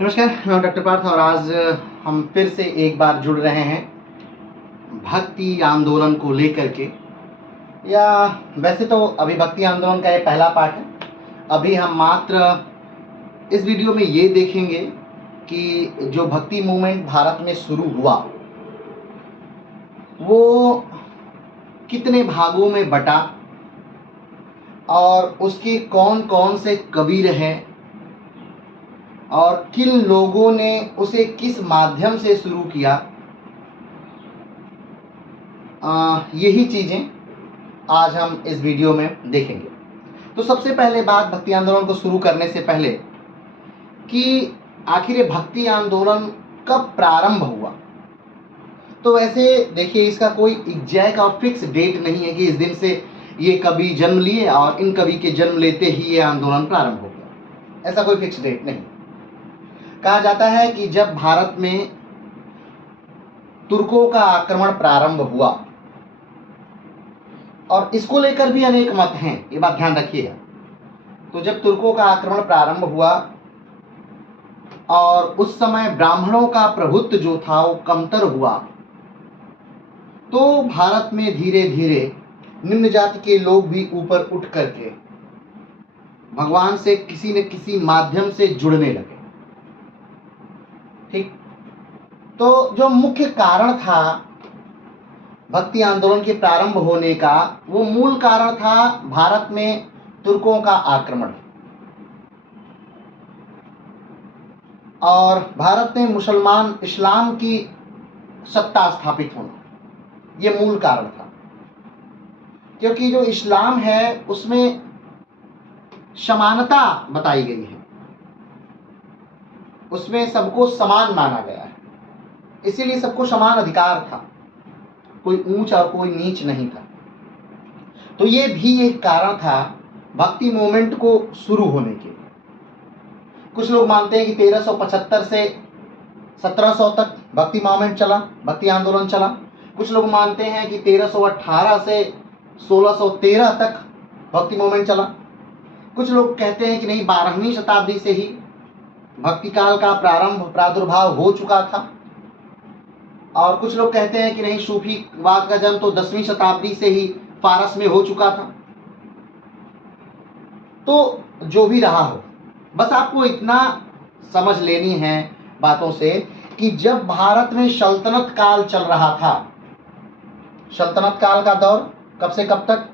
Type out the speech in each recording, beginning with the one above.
नमस्कार, मैं डॉक्टर पार्थ और आज हम फिर से एक बार जुड़ रहे हैं भक्ति आंदोलन को लेकर के। या वैसे तो अभी भक्ति आंदोलन का ये पहला पार्ट है। अभी हम मात्र इस वीडियो में ये देखेंगे कि जो भक्ति मूवमेंट भारत में शुरू हुआ वो कितने भागों में बटा और उसके कौन कौन से कवि रहे और किन लोगों ने उसे किस माध्यम से शुरू किया। यही चीज़ें आज हम इस वीडियो में देखेंगे। तो सबसे पहले बात भक्ति आंदोलन को शुरू करने से पहले कि आखिर ये भक्ति आंदोलन कब प्रारंभ हुआ। तो वैसे देखिए, इसका कोई एग्जैक्ट और फिक्स डेट नहीं है कि इस दिन से ये कवि जन्म लिए और इन कवि के जन्म लेते ही ये आंदोलन प्रारंभ हो गया। ऐसा कोई फिक्स डेट नहीं। कहा जाता है कि जब भारत में तुर्कों का आक्रमण प्रारंभ हुआ, और इसको लेकर भी अनेक मत हैं, ये बात ध्यान रखिएगा। तो जब तुर्कों का आक्रमण प्रारंभ हुआ और उस समय ब्राह्मणों का प्रभुत्व जो था वो कमतर हुआ, तो भारत में धीरे धीरे निम्न जाति के लोग भी ऊपर उठ करके भगवान से किसी न किसी माध्यम से जुड़ने लगे। ठीक। तो जो मुख्य कारण था भक्ति आंदोलन के प्रारंभ होने का, वो मूल कारण था भारत में तुर्कों का आक्रमण और भारत में मुसलमान इस्लाम की सत्ता स्थापित होना। ये मूल कारण था, क्योंकि जो इस्लाम है उसमें समानता बताई गई है, उसमें सबको समान माना गया है, इसीलिए सबको समान अधिकार था, कोई ऊंच और कोई नीच नहीं था। तो ये भी एक कारण था भक्ति मूवमेंट को शुरू होने के। कुछ लोग मानते हैं कि 1375 से 1700 तक भक्ति मूवमेंट चला, भक्ति आंदोलन चला। कुछ लोग मानते हैं कि 1318 से 1613 तक भक्ति मूवमेंट चला। कुछ लोग कहते हैं कि नहीं, 12वीं शताब्दी से ही भक्ति काल का प्रादुर्भाव हो चुका था। और कुछ लोग कहते हैं कि नहीं, सूफीवाद का जन्म तो 10वीं शताब्दी से ही फारस में हो चुका था। तो जो भी रहा हो, बस आपको इतना समझ लेनी है बातों से कि जब भारत में सल्तनत काल चल रहा था, सल्तनत काल का दौर कब से कब तक,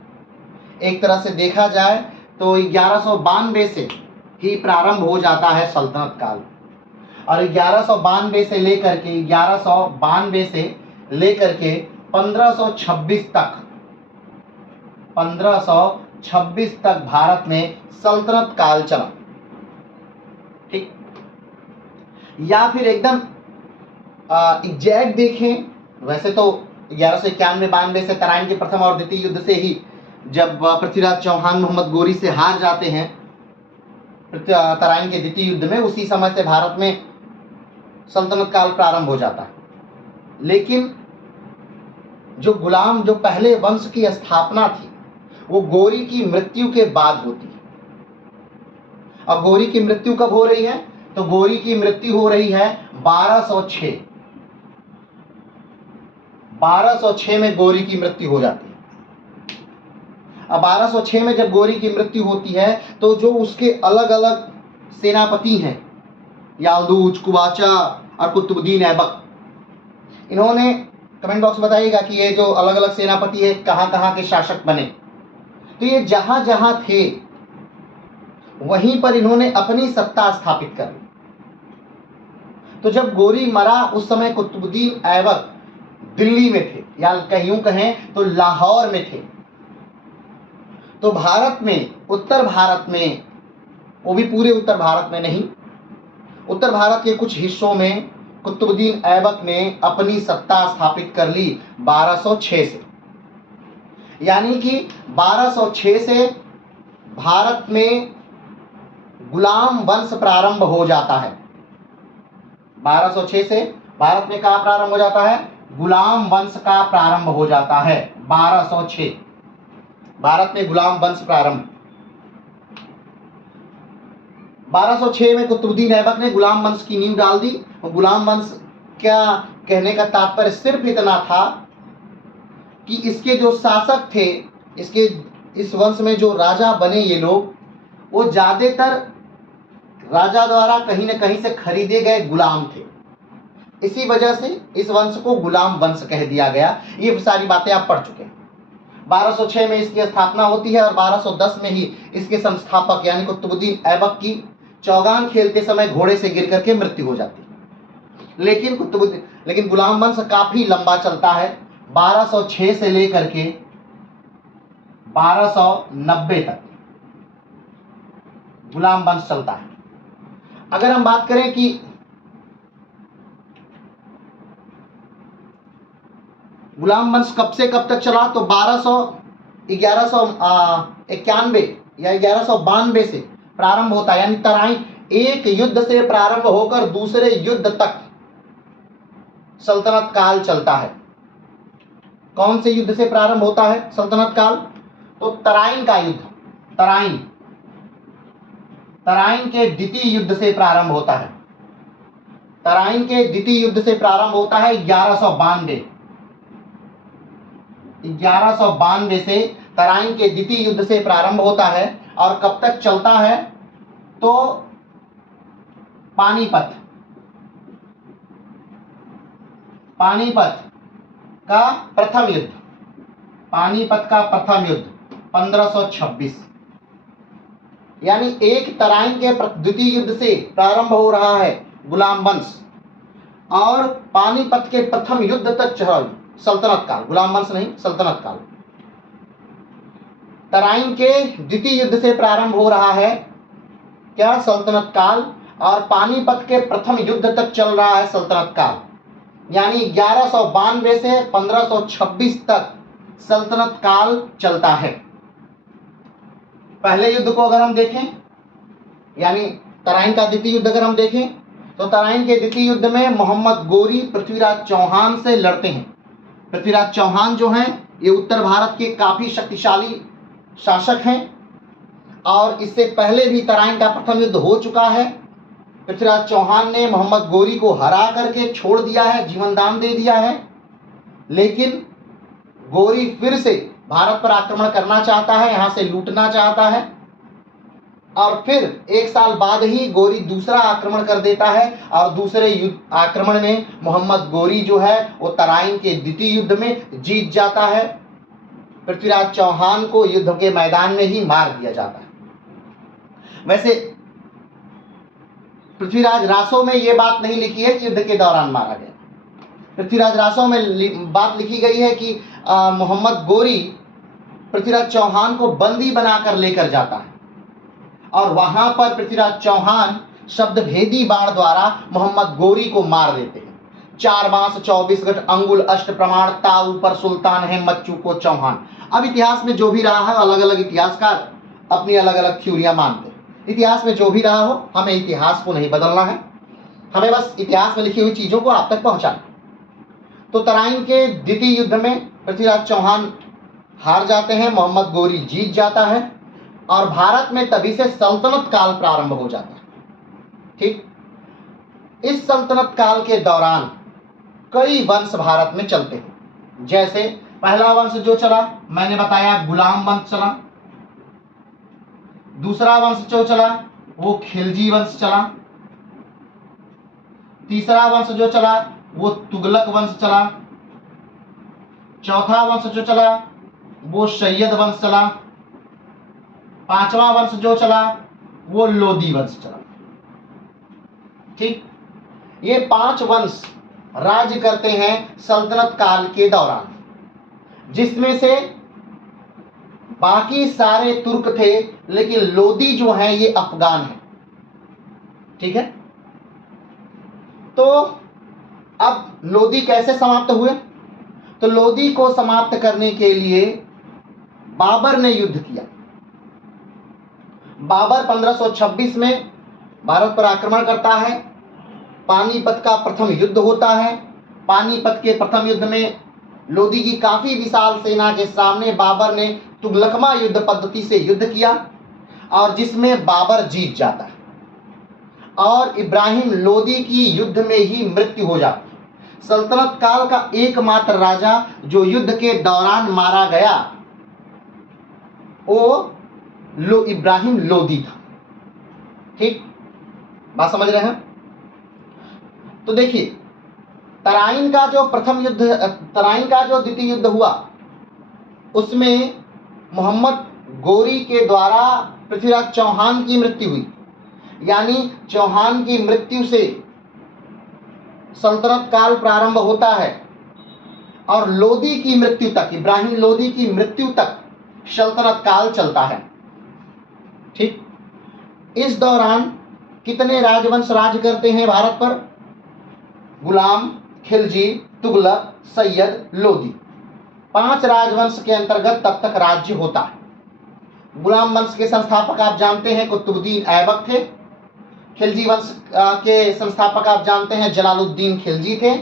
एक तरह से देखा जाए तो 1192 से ही प्रारंभ हो जाता है सल्तनत काल। और 1192 से लेकर के 1526 तक भारत में सल्तनत काल चला। ठीक। या फिर एकदम एग्जैक्ट देखें, वैसे तो 1191-92 से तराइन के प्रथम और द्वितीय युद्ध से ही, जब पृथ्वीराज चौहान मोहम्मद गोरी से हार जाते हैं तराइन के द्वितीय युद्ध में, उसी समय से भारत में सल्तनत काल प्रारंभ हो जाता है। लेकिन जो पहले वंश की स्थापना थी वो गोरी की मृत्यु के बाद होती है। अब गोरी की मृत्यु कब हो रही है? तो गोरी की मृत्यु हो रही है 1206 में गोरी की मृत्यु हो जाती है। अब 1206 में जब गोरी की मृत्यु होती है तो जो उसके अलग अलग सेनापति हैं, याल्दूज, कुवाचा और कुतुबुद्दीन ऐबक, इन्होंने कमेंट बॉक्स में बताइएगा कि ये जो अलग अलग सेनापति है कहाँ कहाँ के शासक बने। तो ये जहां जहां थे वहीं पर इन्होंने अपनी सत्ता स्थापित कर ली। तो जब गोरी मरा उस समय कुतुबुद्दीन ऐबक दिल्ली में थे, या कहीं कहें तो लाहौर में थे। तो भारत में, उत्तर भारत में, वो भी पूरे उत्तर भारत में नहीं, उत्तर भारत के कुछ हिस्सों में कुतुबुद्दीन ऐबक ने अपनी सत्ता स्थापित कर ली 1206 से। यानी कि 1206 से भारत में गुलाम वंश प्रारंभ हो जाता है। 1206 से भारत में क्या प्रारंभ हो जाता है? गुलाम वंश का प्रारंभ हो जाता है। 1206 भारत में गुलाम वंश प्रारंभ। 1206 में कुतुबुद्दीन ऐबक ने गुलाम वंश की नींव डाल दी। गुलाम वंश क्या कहने का तात्पर्य सिर्फ इतना था कि इसके जो शासक थे, इसके इस वंश में जो राजा बने ये लोग, वो ज्यादातर राजा द्वारा कहीं न कहीं से खरीदे गए गुलाम थे। इसी वजह से इस वंश को गुलाम वंश कह दिया गया। ये सारी बातें आप पढ़ चुके हैं। 1206 में इसकी स्थापना होती है और 1210 में ही इसके संस्थापक यानी कुतुबुद्दीन ऐबक की चौगान खेलते समय घोड़े से गिर करके मृत्यु हो जाती है। लेकिन गुलाम वंश काफी लंबा चलता है, 1206 से लेकर के 1290 तक गुलाम वंश चलता है। अगर हम बात करें कि गुलाम वंश कब से कब तक चला, तो 1191 या 1192 से प्रारंभ होता है, यानी तराइन एक युद्ध से प्रारंभ होकर दूसरे युद्ध तक सल्तनत काल चलता है। कौन से युद्ध से प्रारंभ होता है सल्तनत काल? तो तराइन का युद्ध, तराइन के द्वितीय युद्ध से प्रारंभ होता है। तराइन के द्वितीय युद्ध से प्रारंभ होता है 1192 से तराइन के द्वितीय युद्ध से प्रारंभ होता है और कब तक चलता है? तो पानीपत का प्रथम युद्ध, 1526, यानी एक तराइन के द्वितीय युद्ध से प्रारंभ हो रहा है गुलाम वंश और पानीपत के प्रथम युद्ध तक चला सल्तनत काल, गुलाम वंश नहीं सल्तनत काल। तराइन के द्वितीय युद्ध से प्रारंभ हो रहा है क्या? सल्तनत काल। और पानीपत के प्रथम युद्ध तक चल रहा है सल्तनत काल, यानी 1192 से 1526 तक सल्तनत काल चलता है। पहले युद्ध को अगर हम देखें, यानी तराइन का द्वितीय युद्ध अगर हम देखें, तो तराइन के द्वितीय युद्ध में मोहम्मद गोरी पृथ्वीराज चौहान से लड़ते हैं। पृथ्वीराज चौहान जो हैं ये उत्तर भारत के काफी शक्तिशाली शासक हैं और इससे पहले भी तराइन का प्रथम युद्ध हो चुका है। पृथ्वीराज चौहान ने मोहम्मद गोरी को हरा करके छोड़ दिया है, जीवन दान दे दिया है, लेकिन गोरी फिर से भारत पर आक्रमण करना चाहता है, यहाँ से लूटना चाहता है और फिर एक साल बाद ही गोरी दूसरा आक्रमण कर देता है और दूसरे आक्रमण में मोहम्मद गोरी जो है वो तराइन के द्वितीय युद्ध में जीत जाता है। पृथ्वीराज चौहान को युद्ध के मैदान में ही मार दिया जाता है। वैसे पृथ्वीराज रासो में ये बात नहीं लिखी है कि युद्ध के दौरान मारा गया। पृथ्वीराज रासो में बात लिखी गई है कि मोहम्मद गोरी पृथ्वीराज चौहान को बंदी बनाकर लेकर जाता है और वहां पर पृथ्वीराज चौहान शब्दभेदी बाण द्वारा मोहम्मद गोरी को मार देते हैं। 4 बांस 24 गठ अंगुल अष्ट प्रमाण ताऊ पर सुल्तान है मच्चू को चौहान। अब इतिहास में जो भी रहा है, अलग अलग इतिहासकार अपनी अलग अलग थ्योरियां मानते हैं। इतिहास में जो भी रहा हो, हमें इतिहास को नहीं बदलना है, हमें बस इतिहास में लिखी हुई चीजों को आप तक पहुंचाना। तो तराइन के द्वितीय युद्ध में पृथ्वीराज चौहान हार जाते हैं, मोहम्मद गोरी जीत जाता है और भारत में तभी से सल्तनत काल प्रारंभ हो जाता है। ठीक, इस सल्तनत काल के दौरान कई वंश भारत में चलते हैं। जैसे पहला वंश जो चला मैंने बताया गुलाम वंश चला, दूसरा वंश जो चला वो खिलजी वंश चला, तीसरा वंश जो चला वो तुगलक वंश चला, चौथा वंश जो चला वो सैयद वंश चला, पांचवा वंश जो चला वो लोदी वंश चला। ठीक, ये 5 वंश राज्य करते हैं सल्तनत काल के दौरान, जिसमें से बाकी सारे तुर्क थे, लेकिन लोदी जो है ये अफगान है। ठीक है, तो अब लोदी कैसे समाप्त हुए? तो लोदी को समाप्त करने के लिए बाबर ने युद्ध किया। बाबर 1526 में भारत पर आक्रमण करता है। पानीपत का प्रथम युद्ध होता है। पानीपत के प्रथम युद्ध में लोदी की काफी विशाल सेना के सामने बाबर ने तुगलकमा युद्ध पद्धति से युद्ध किया और जिसमें बाबर जीत जाता है। और इब्राहिम लोदी की युद्ध में ही मृत्यु हो जाती। सल्तनत काल का एकमात्र राजा जो युद्ध के दौरान मारा गया वो इब्राहिम लोदी था। ठीक, बात समझ रहे हैं? तो देखिए, तराइन का जो द्वितीय युद्ध हुआ उसमें मोहम्मद गोरी के द्वारा पृथ्वीराज चौहान की मृत्यु हुई। यानी चौहान की मृत्यु से सल्तनत काल प्रारंभ होता है और लोदी की मृत्यु तक, इब्राहिम लोदी की मृत्यु तक सल्तनत काल चलता है। ठीक, इस दौरान कितने राजवंश राज करते हैं भारत पर? गुलाम, खिलजी, तुगलक, सैयद, लोदी, 5 राजवंश के अंतर्गत तब तक राज्य होता है। गुलाम वंश के संस्थापक आप जानते हैं कुतुबुद्दीन ऐबक थे। खिलजी वंश के संस्थापक आप जानते हैं जलालुद्दीन खिलजी थे।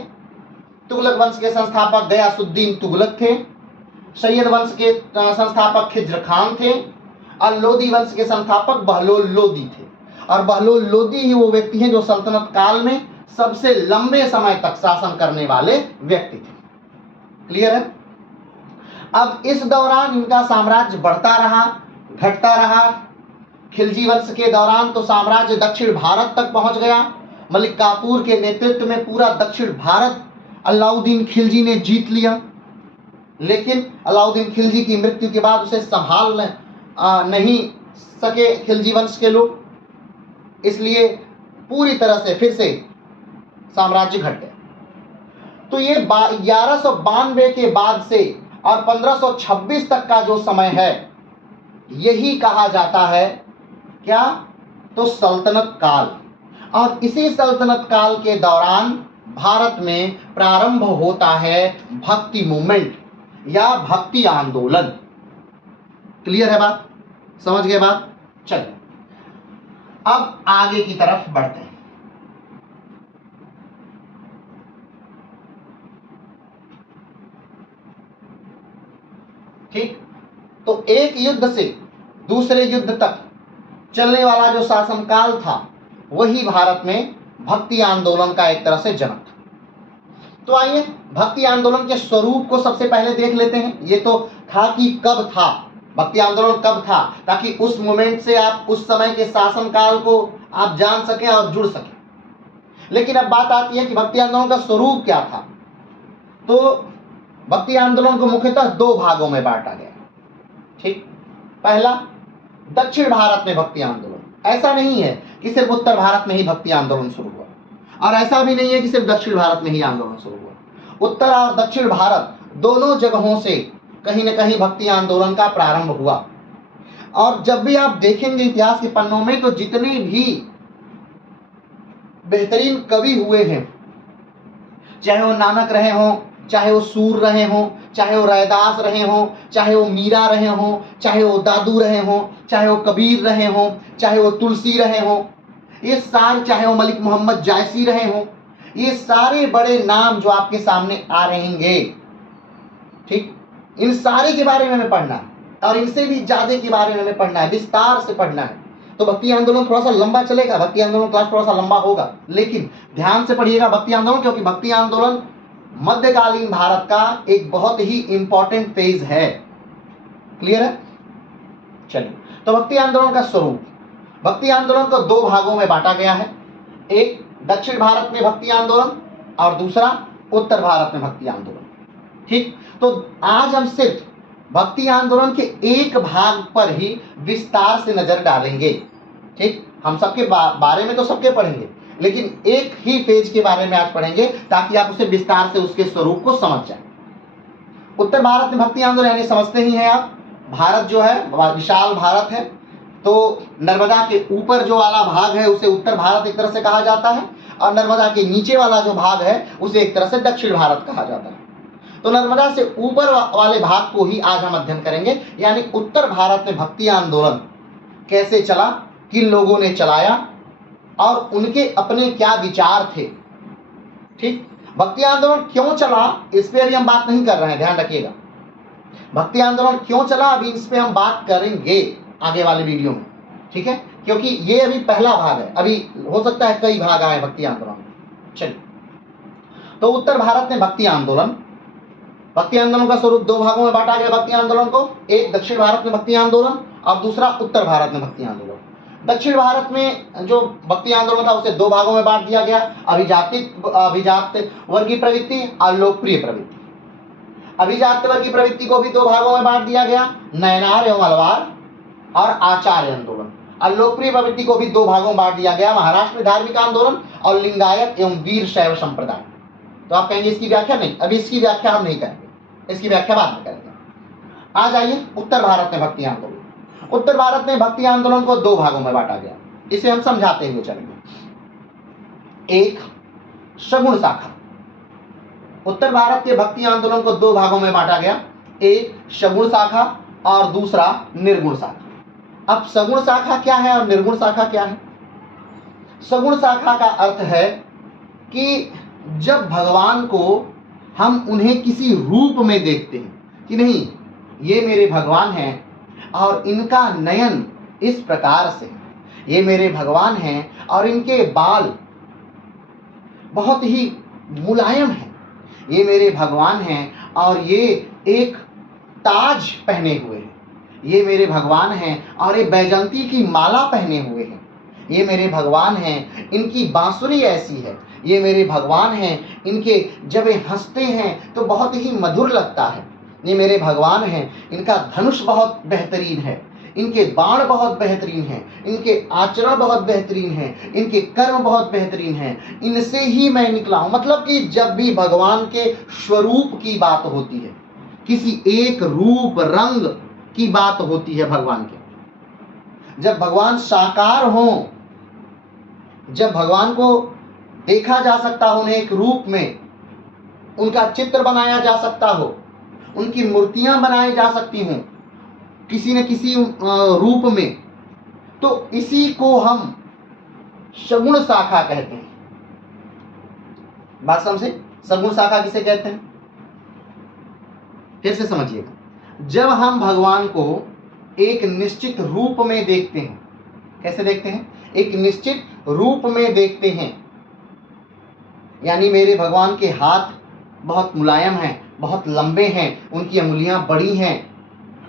तुगलक वंश के संस्थापक गयासुद्दीन तुगलक थे। सैयद वंश के संस्थापक खिज्र खान थे और लोदी वंश के संस्थापक बहलोल लोदी थे। और बहलोल लोदी ही वो व्यक्ति हैं जो सल्तनत काल में सबसे लंबे समय तक शासन करने वाले व्यक्ति थे। क्लियर है? अब इस दौरान इनका साम्राज्य बढ़ता रहा, घटता रहा। खिलजी वंश के दौरान तो साम्राज्य दक्षिण भारत तक पहुंच गया। मलिक काफूर के नेतृत्व में पूरा दक्षिण भारत अलाउद्दीन खिलजी ने जीत लिया। लेकिन अलाउद्दीन खिलजी की मृत्यु के बाद उसे संभाल नहीं सके खिलजी वंश के लोग, इसलिए पूरी तरह से फिर से साम्राज्य घट गया। तो ये 1192 के बाद से और 1526 तक का जो समय है यही कहा जाता है क्या? तो सल्तनत काल। और इसी सल्तनत काल के दौरान भारत में प्रारंभ होता है भक्ति मूवमेंट या भक्ति आंदोलन। क्लियर है बात? समझ गए बात? चलिए अब आगे की तरफ बढ़ते हैं। ठीक, तो एक युद्ध से दूसरे युद्ध तक चलने वाला जो शासनकाल था वही भारत में भक्ति आंदोलन का एक तरह से जन्म था। तो आइए भक्ति आंदोलन के स्वरूप को सबसे पहले देख लेते हैं। ये तो था कि कब था, भक्ति आंदोलन कब था, ताकि उस मोमेंट से आप उस समय के शासनकाल को आप जान सकें और जुड़ सकें। लेकिन अब बात आती है कि भक्ति आंदोलन का स्वरूप क्या था। तो भक्ति आंदोलन को मुख्यतः 2 भागों में बांटा गया। ठीक, पहला दक्षिण भारत में भक्ति आंदोलन। ऐसा नहीं है कि सिर्फ उत्तर भारत में ही भक्ति आंदोलन शुरू हुआ, और ऐसा भी नहीं है कि सिर्फ दक्षिण भारत में ही आंदोलन शुरू हुआ। उत्तर और दक्षिण भारत दोनों जगहों से कहीं न कहीं भक्ति आंदोलन का प्रारंभ हुआ। और जब भी आप देखेंगे इतिहास के पन्नों में तो जितने भी बेहतरीन कवि हुए हैं, चाहे वो नानक रहे हों, चाहे वो सूर रहे हों, चाहे वो रैदास रहे हों, चाहे वो मीरा रहे हों, चाहे वो दादू रहे हों, चाहे वो कबीर रहे हों, चाहे वो तुलसी रहे हों, ये सारे, चाहे वो मलिक मोहम्मद जायसी रहे हों, ये सारे बड़े नाम जो आपके सामने आ रहेंगे, ठीक, इन सारे के बारे में हमें पढ़ना है और इनसे भी ज्यादा के बारे में हमें पढ़ना है, विस्तार से पढ़ना है। तो भक्ति आंदोलन थोड़ा सा लंबा चलेगा, भक्ति आंदोलन क्लास थोड़ा सा लंबा होगा, लेकिन ध्यान से पढ़िएगा भक्ति आंदोलन, क्योंकि भक्ति आंदोलन मध्यकालीन भारत का एक बहुत ही इंपॉर्टेंट फेज है। क्लियर है? चलिए, तो भक्ति आंदोलन का स्वरूप, भक्ति आंदोलन को 2 भागों में बांटा गया है। एक दक्षिण भारत में भक्ति आंदोलन और दूसरा उत्तर भारत में भक्ति आंदोलन। ठीक, तो आज हम सिर्फ भक्ति आंदोलन के एक भाग पर ही विस्तार से नजर डालेंगे। ठीक, हम सबके बारे में तो सबके पढ़ेंगे, लेकिन एक ही फेज के बारे में आज पढ़ेंगे ताकि आप उसे विस्तार से उसके स्वरूप को समझ जाएं। उत्तर भारत में भक्ति आंदोलन यानी समझते ही हैं आप, भारत जो है विशाल भारत है, तो नर्मदा के ऊपर जो वाला भाग है उसे उत्तर भारत एक तरह से कहा जाता है, और नर्मदा के नीचे वाला जो भाग है उसे एक तरह से दक्षिण भारत कहा जाता है। तो नर्मदा से ऊपर वाले भाग को ही आज हम अध्ययन करेंगे, यानी उत्तर भारत में भक्ति आंदोलन कैसे चला, किन लोगों ने चलाया और उनके अपने क्या विचार थे। ठीक, भक्ति आंदोलन क्यों चला इस पे अभी हम बात नहीं कर रहे हैं, ध्यान रखिएगा। भक्ति आंदोलन क्यों चला अभी इस पे हम बात करेंगे आगे वाले वीडियो में। ठीक है, क्योंकि ये अभी पहला भाग है, अभी हो सकता है कई भाग आए भक्ति आंदोलन। चलिए, तो उत्तर भारत में भक्ति आंदोलन का स्वरूप दो भागों में बांटा गया भक्ति आंदोलन को। एक दक्षिण भारत में भक्ति आंदोलन और दूसरा उत्तर भारत में भक्ति आंदोलन। दक्षिण भारत में जो भक्ति आंदोलन था उसे दो भागों में बांट दिया गया, अभिजात वर्गीय प्रवृत्ति और लोकप्रिय प्रवृत्ति। अभिजात वर्गीय प्रवृत्ति को भी दो भागों में बांट दिया गया, नयनार एवं अलवार और आचार्य आंदोलन। और लोकप्रिय प्रवृत्ति को भी दो भागों में बांट दिया गया, महाराष्ट्र में धार्मिक आंदोलन और लिंगायत एवं वीर शैव संप्रदाय। तो आप कहेंगे इसकी व्याख्या नहीं, अभी इसकी व्याख्या हम नहीं करेंगे, इसकी व्याख्या बाद में करेंगे। आ जाइए उत्तर भारत में भक्ति आंदोलन। उत्तर भारत में भक्ति आंदोलन को दो भागों में बांटा गया, इसे हम समझाते हुए चलेंगे। एक सगुण शाखा, उत्तर भारत के भक्ति आंदोलन को दो भागों में बांटा गया, एक सगुण शाखा और दूसरा निर्गुण शाखा। अब सगुण शाखा क्या है और निर्गुण शाखा क्या है? सगुण शाखा का अर्थ है कि जब भगवान को हम उन्हें किसी रूप में देखते हैं कि नहीं ये मेरे भगवान हैं और इनका नयन इस प्रकार से, ये मेरे भगवान हैं और इनके बाल बहुत ही मुलायम हैं, ये मेरे भगवान हैं और ये एक ताज पहने हुए हैं, ये मेरे भगवान हैं और ये बैजंती की माला पहने हुए हैं, ये मेरे भगवान हैं, इनकी बांसुरी ऐसी है, ये मेरे भगवान हैं, इनके जब ये हंसते हैं तो बहुत ही मधुर लगता है, ये मेरे भगवान हैं, इनका धनुष बहुत बेहतरीन है, इनके बाण बहुत बेहतरीन हैं, इनके आचरण बहुत बेहतरीन हैं, इनके कर्म बहुत बेहतरीन हैं, इनसे ही मैं निकला हूं। मतलब कि जब भी भगवान के स्वरूप की बात होती है, किसी एक रूप रंग की बात होती है भगवान के, जब भगवान साकार हो, जब भगवान को देखा जा सकता हो, उन्हें एक रूप में उनका चित्र बनाया जा सकता हो, उनकी मूर्तियां बनाई जा सकती हों किसी न किसी रूप में, तो इसी को हम सगुण शाखा कहते हैं। बात समझे? सगुण शाखा किसे कहते हैं? फिर से समझिएगा, जब हम भगवान को एक निश्चित रूप में देखते हैं, कैसे देखते हैं? एक निश्चित रूप में देखते हैं, यानी मेरे भगवान के हाथ बहुत मुलायम हैं, बहुत लंबे हैं, उनकी अंगुलियां बड़ी हैं,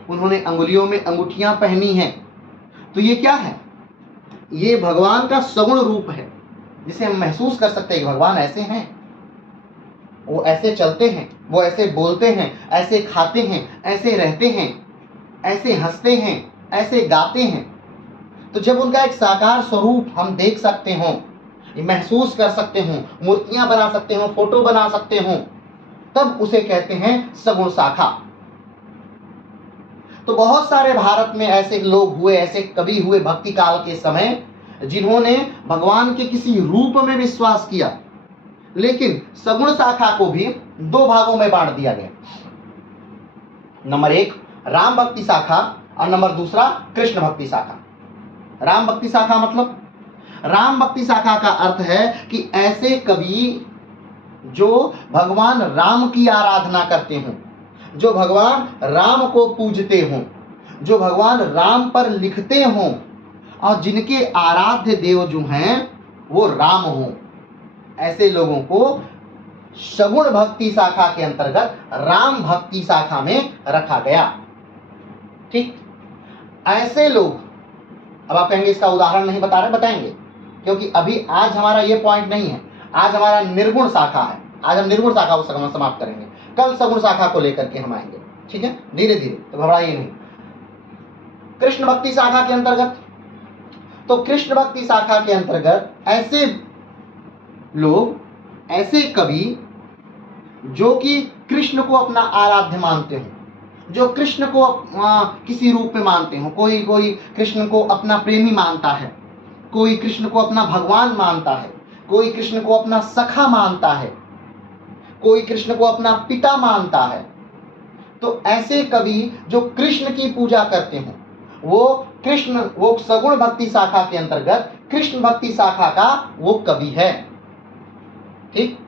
उन्होंने अंगुलियों में अंगूठियां पहनी हैं, तो ये क्या है? ये भगवान का सगुण रूप है, जिसे हम महसूस कर सकते हैं कि भगवान ऐसे हैं, वो ऐसे चलते हैं, वो ऐसे बोलते हैं, ऐसे खाते हैं, ऐसे रहते हैं, ऐसे हंसते हैं, ऐसे गाते हैं। तो जब उनका एक साकार स्वरूप हम देख सकते हों, महसूस कर सकते हों, मूर्तियां बना सकते हों, फोटो बना सकते हों, तब उसे कहते हैं सगुण शाखा। तो बहुत सारे भारत में ऐसे लोग हुए, ऐसे कवि हुए भक्ति काल के समय, जिन्होंने भगवान के किसी रूप में विश्वास किया, लेकिन सगुण शाखा को भी दो भागों में बांट दिया गया। नंबर एक राम भक्ति शाखा और नंबर दूसरा कृष्ण भक्ति शाखा। राम भक्ति शाखा मतलब, राम भक्ति शाखा का अर्थ है कि ऐसे कवि जो भगवान राम की आराधना करते हों, जो भगवान राम को पूजते हों, जो भगवान राम पर लिखते हों और जिनके आराध्य देव जो हैं वो राम हों, ऐसे लोगों को सगुण भक्ति शाखा के अंतर्गत राम भक्ति शाखा में रखा गया। ठीक, ऐसे लोग, अब आप कहेंगे इसका उदाहरण नहीं बता रहे, बताएंगे, क्योंकि अभी आज हमारा ये पॉइंट नहीं है, आज हमारा निर्गुण शाखा है, आज हम निर्गुण शाखा को समाप्त करेंगे, कल सगुण शाखा को लेकर के हम आएंगे। ठीक है, धीरे धीरे, तो घबराइए नहीं। कृष्ण भक्ति शाखा के अंतर्गत, तो कृष्ण भक्ति शाखा के अंतर्गत ऐसे लोग, ऐसे कवि जो कि कृष्ण को अपना आराध्य मानते हो, जो कृष्ण को किसी रूप में मानते हो, कोई कृष्ण को अपना प्रेमी मानता है, कोई कृष्ण को अपना भगवान मानता है, कोई कृष्ण को अपना सखा मानता है, कोई कृष्ण को अपना पिता मानता है। तो ऐसे कवि जो कृष्ण की पूजा करते हैं, वो सगुण भक्ति शाखा के अंतर्गत कृष्ण भक्ति शाखा का वो कवि है। ठीक,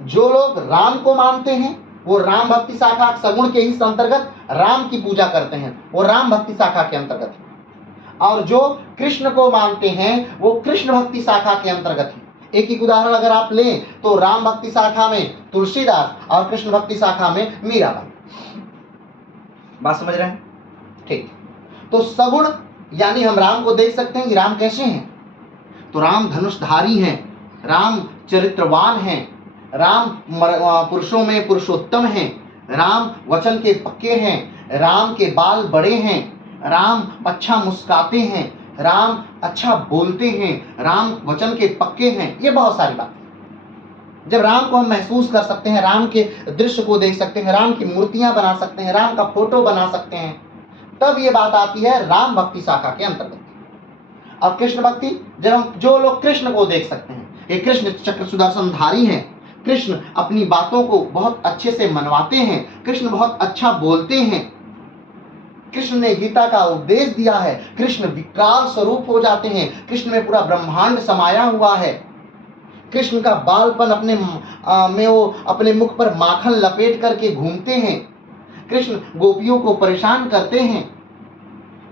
जो लोग राम को मानते हैं वो राम भक्ति शाखा सगुण के ही अंतर्गत राम की पूजा करते हैं, वो राम भक्ति शाखा के अंतर्गत है। और जो कृष्ण को मानते हैं वो कृष्ण भक्ति शाखा के अंतर्गत है। एक एक उदाहरण अगर आप लें तो राम भक्ति शाखा में तुलसीदास और कृष्ण भक्ति शाखा में मीराबाई। बात समझ रहे हैं? ठीक। तो सगुण यानी हम राम को देख सकते हैं कि राम कैसे हैं। तो राम धनुषधारी हैं, राम चरित्रवान हैं, राम पुरुषों में पुरुषोत्तम हैं, राम वचन के पक्के हैं, राम के बाल बड़े हैं, राम अच्छा मुस्काते हैं, राम अच्छा बोलते हैं, राम वचन के पक्के हैं। ये बहुत सारी बातें जब राम को हम महसूस कर सकते हैं, राम के दृश्य को देख सकते हैं, राम की मूर्तियां बना सकते हैं, राम का फोटो बना सकते हैं, तब ये बात आती है राम भक्ति शाखा के अंतर्गत। और कृष्ण भक्ति, जब हम जो लोग कृष्ण को देख सकते हैं, ये कृष्ण चक्र सुदर्शनधारी हैं, कृष्ण अपनी बातों को बहुत अच्छे से मनवाते हैं, कृष्ण बहुत अच्छा बोलते हैं, कृष्ण ने गीता का उपदेश दिया है, कृष्ण विकराल स्वरूप हो जाते हैं, कृष्ण में पूरा ब्रह्मांड समाया हुआ है, कृष्ण का बालपन में वो अपने मुख पर माखन लपेट करके घूमते हैं, कृष्ण गोपियों को परेशान करते हैं।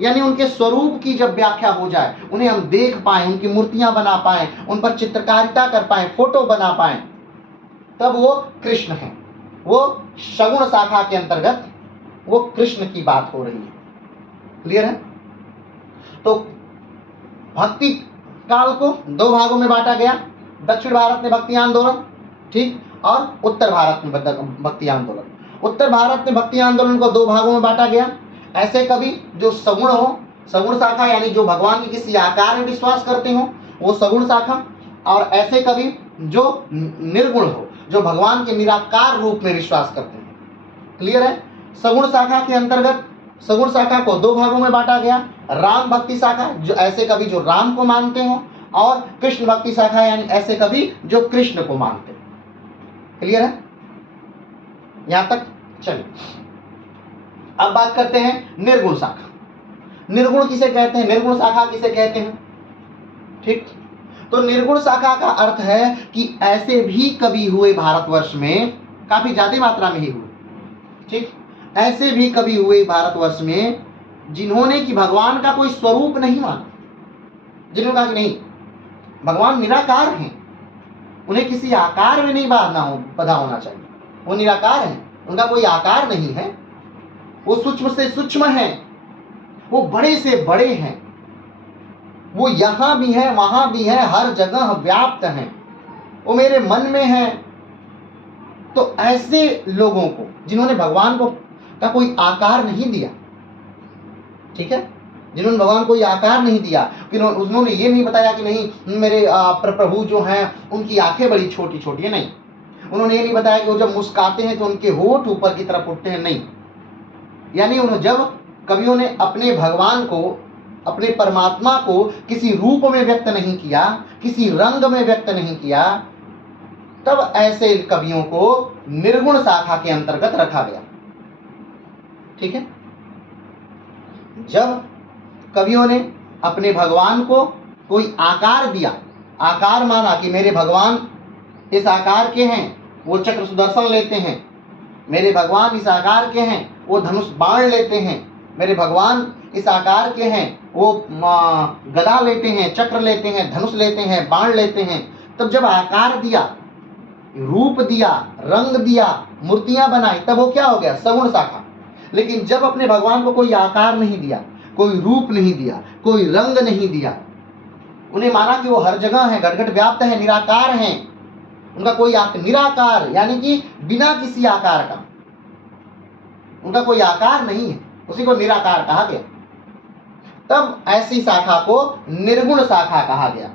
यानी उनके स्वरूप की जब व्याख्या हो जाए, उन्हें हम देख पाए, उनकी मूर्तियां बना पाए, उन पर चित्रकारिता कर पाए, फोटो बना पाए, तब वो कृष्ण है। वो सगुण शाखा के अंतर्गत वो कृष्ण की बात हो रही है। क्लियर है? तो भक्ति काल को दो भागों में बांटा गया, दक्षिण भारत में भक्ति आंदोलन, ठीक, और उत्तर भारत में भक्ति आंदोलन। उत्तर भारत में भक्ति आंदोलन को दो भागों में बांटा गया। ऐसे कवि जो सगुण हो, सगुण शाखा, यानी जो भगवान के किसी आकार में विश्वास करते हो, वो सगुण शाखा, और ऐसे कवि जो निर्गुण हो, जो भगवान के निराकार रूप में विश्वास करते हैं। क्लियर है? सगुण शाखा के अंतर्गत सगुण शाखा को दो भागों में बांटा गया, राम भक्ति शाखा, जो ऐसे कवि जो राम को मानते हो, और कृष्ण भक्ति शाखा यानी ऐसे कवि जो कृष्ण को मानते हैं। क्लियर है? यहां तक चलिए अब बात करते हैं निर्गुण शाखा। निर्गुण किसे कहते हैं, निर्गुण शाखा किसे कहते हैं? ठीक, तो निर्गुण शाखा का अर्थ है कि ऐसे भी कवि हुए भारतवर्ष में, काफी ज्यादा मात्रा में ही हुए, ठीक, ऐसे भी कवि हुए भारतवर्ष में जिन्होंने कि भगवान का कोई स्वरूप नहीं माना, जिन्होंने कहा कि नहीं भगवान निराकार हैं, उन्हें किसी आकार में नहीं बंधा होना चाहिए, वो निराकार हैं, उनका कोई आकार नहीं है, वो सूक्ष्म से सूक्ष्म हैं, वो बड़े से बड़े हैं, वो यहां भी है वहां भी है, हर जगह व्याप्त हैं, वो मेरे मन में है। तो ऐसे लोगों को जिन्होंने भगवान को का कोई आकार नहीं दिया, ठीक है, जिन्होंने भगवान को कोई आकार नहीं दिया, कि उन्होंने ये नहीं बताया कि नहीं मेरे प्रभु जो हैं उनकी आंखें बड़ी छोटी छोटी है, नहीं, उन्होंने ये नहीं बताया कि वो जब मुस्काते हैं तो उनके होठ ऊपर की तरफ उठते हैं, नहीं, यानी उन्होंने जब कवियों ने अपने भगवान को, अपने परमात्मा को किसी रूप में व्यक्त नहीं किया, किसी रंग में व्यक्त नहीं किया, तब ऐसे कवियों को निर्गुण शाखा के अंतर्गत रखा गया। ठीक है, जब कवियों ने अपने भगवान को कोई आकार दिया, आकार माना कि मेरे भगवान इस आकार के हैं, वो चक्र सुदर्शन लेते हैं, मेरे भगवान इस आकार के हैं, वो धनुष बाण लेते हैं, मेरे भगवान इस आकार के हैं, वो गदा लेते हैं, चक्र लेते हैं, धनुष लेते हैं, बाण लेते हैं, तब जब आकार दिया, रूप दिया, रंग दिया, मूर्तियां बनाई, तब वो क्या हो गया? सगुण शाखा। लेकिन जब अपने भगवान को कोई आकार नहीं दिया, कोई रूप नहीं दिया, कोई रंग नहीं दिया, उन्हें माना कि वो हर जगह है, घट-घट व्याप्त है, निराकार हैं, उनका कोई निराकार यानी कि बिना किसी आकार का, उनका कोई आकार नहीं है, उसी को निराकार कहा गया, तब ऐसी शाखा को निर्गुण शाखा कहा गया।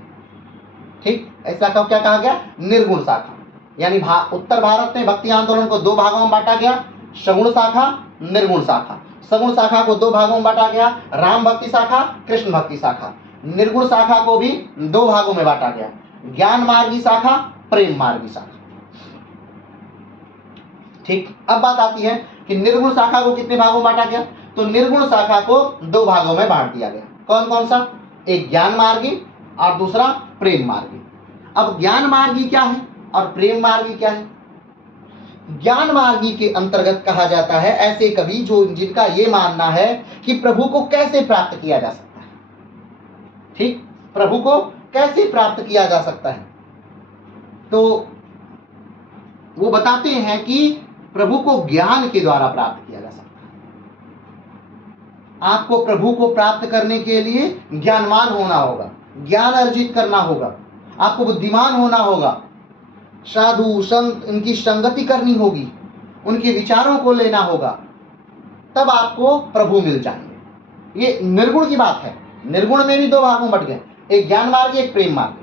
ठीक, ऐसा शाखा क्या कहा गया? निर्गुण शाखा। यानी उत्तर भारत में भक्ति आंदोलन को दो भागों में बांटा गया, सगुण शाखा, निर्गुण शाखा। सगुण शाखा को दो भागों में बांटा गया, राम भक्ति शाखा, कृष्ण भक्ति शाखा। निर्गुण शाखा को भी दो भागों में बांटा गया, ज्ञान मार्गी शाखा, प्रेम मार्गी शाखा। ठीक, अब बात आती है कि निर्गुण शाखा को कितने भागों में बांटा गया? तो निर्गुण शाखा को दो भागों में बांट दिया गया। कौन कौन सा? एक ज्ञान मार्गी और दूसरा प्रेम मार्गी। अब ज्ञान मार्गी क्या है और प्रेम मार्गी क्या है? ज्ञान मार्गी के अंतर्गत कहा जाता है ऐसे कवि जो जिनका ये मानना है कि प्रभु को कैसे प्राप्त किया जा सकता है, ठीक, प्रभु को कैसे प्राप्त किया जा सकता है? तो वो बताते हैं कि प्रभु को ज्ञान के द्वारा प्राप्त किया जा सकता है। आपको प्रभु को प्राप्त करने के लिए ज्ञानवान होना होगा, ज्ञान अर्जित करना होगा, आपको बुद्धिमान होना होगा, साधु संत इनकी संगति करनी होगी, उनके विचारों को लेना होगा, तब आपको प्रभु मिल जाएंगे। ये निर्गुण की बात है। निर्गुण में भी दो भागों में बट गए, एक ज्ञान मार्गी, एक प्रेम मार्गी।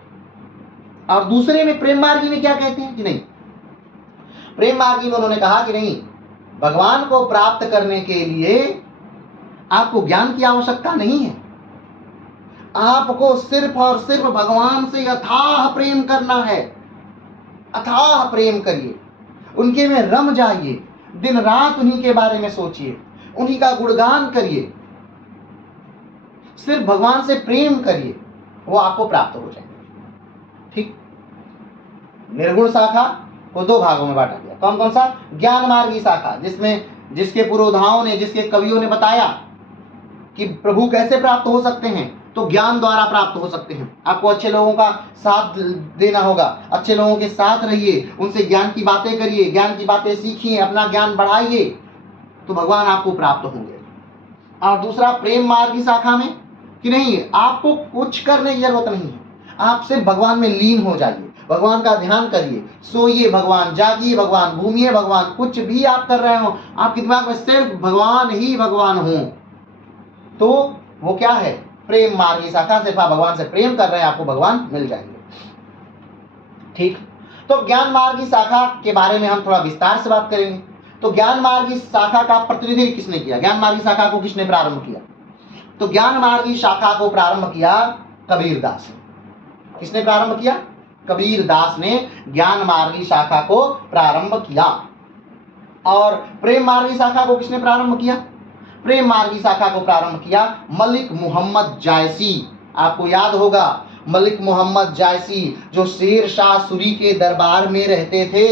और दूसरे में प्रेम मार्गी में क्या कहते हैं कि नहीं, प्रेम मार्गी में उन्होंने कहा कि नहीं, भगवान को प्राप्त करने के लिए आपको ज्ञान की आवश्यकता नहीं है, आपको सिर्फ और सिर्फ भगवान से अथाह प्रेम करना है। अथाह प्रेम करिए, उनके में रम जाइए, दिन रात उन्हीं के बारे में सोचिए, उन्हीं का गुणगान करिए, सिर्फ भगवान से प्रेम करिए, वो आपको प्राप्त हो जाएंगे। ठीक, निर्गुण शाखा को दो भागों में बांटा गया। कौन कौन सा? ज्ञान मार्गी शाखा, जिसके पुरोधाओं ने, जिसके कवियों ने बताया कि प्रभु कैसे प्राप्त हो सकते हैं, तो ज्ञान द्वारा प्राप्त हो सकते हैं। आपको अच्छे लोगों का साथ देना होगा, अच्छे लोगों के साथ रहिए, उनसे ज्ञान की बातें करिए, ज्ञान की बातें सीखिए, अपना ज्ञान बढ़ाइए, तो भगवान आपको प्राप्त होंगे। और दूसरा प्रेम मार्गी शाखा में कि नहीं, आपको कुछ करने की जरूरत नहीं है, आप सिर्फ भगवान में लीन हो जाइए, भगवान का ध्यान करिए, सोइए भगवान, जागिए भगवान, घूमिए भगवान, कुछ भी आप कर रहे हो, आपके दिमाग में सिर्फ भगवान ही भगवान हो, तो वो क्या है? प्रेम मार्गी शाखा। सिर्फ आप भगवान से प्रेम कर रहे हैं, आपको भगवान मिल जाएंगे। ठीक, तो ज्ञान मार्गी शाखा के बारे में हम थोड़ा विस्तार से बात करेंगे। तो ज्ञान मार्गी शाखा का प्रतिनिधि किसने किया? ज्ञान मार्गी शाखा को किसने प्रारंभ किया? तो ज्ञान मार्गी शाखा को प्रारंभ किया कबीर दास ने। किसने प्रारंभ किया? कबीर दास ने ज्ञान मार्गी शाखा को प्रारंभ किया। और प्रेम मार्गी शाखा को किसने प्रारंभ किया? प्रेम मार्गी शाखा को प्रारंभ किया मलिक मोहम्मद जायसी। आपको याद होगा मलिक मोहम्मद जायसी, जो शेर शाह सूरी के दरबार में रहते थे,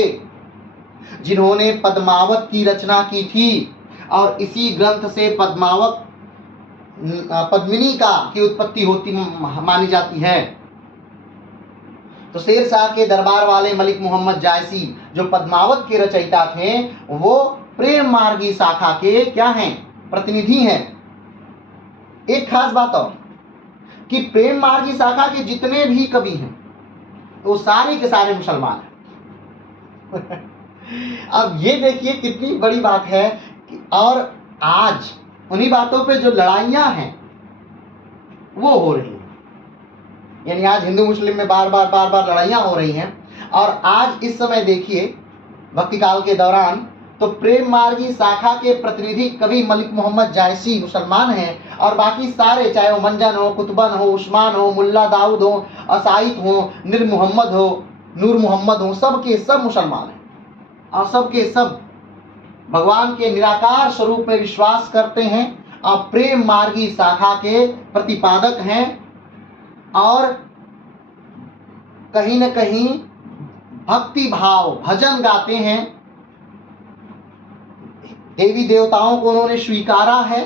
जिन्होंने पद्मावत की रचना की थी, और इसी ग्रंथ से पद्मावत पद्मिनी की उत्पत्ति होती मानी जाती है। तो शेर शाह के दरबार वाले मलिक मोहम्मद जायसी, जो पद्मावत के रचयिता थे, वो प्रेम मार्गी शाखा के क्या हैं? प्रतिनिधि हैं। एक खास बात और कि प्रेम मार्गी शाखा के जितने भी कवि हैं, वो सारे के सारे मुसलमान हैं। अब ये देखिए कितनी बड़ी बात है कि और आज उन्हीं बातों पे जो लड़ाइयां हैं वो हो रही हैं। यानी आज हिंदू मुस्लिम में बार बार लड़ाइयां हो रही हैं। और आज इस समय देखिए भक्ति काल के दौरान, तो प्रेम मार्गी शाखा के प्रतिनिधि कवि मलिक मोहम्मद जायसी मुसलमान हैं, और बाकी सारे, चाहे वो मंजन हो, कुतुबन हो, उस्मान हो, मुल्ला दाऊद हो, असाइद हो, नूर मोहम्मद हो, सब के सब मुसलमान हैं, और सब के सब भगवान के निराकार स्वरूप में विश्वास करते हैं, और प्रेम मार्गी शाखा के प्रतिपादक हैं, और कहीं न कहीं भक्ति भाव भजन गाते हैं। देवी देवताओं को उन्होंने स्वीकारा है,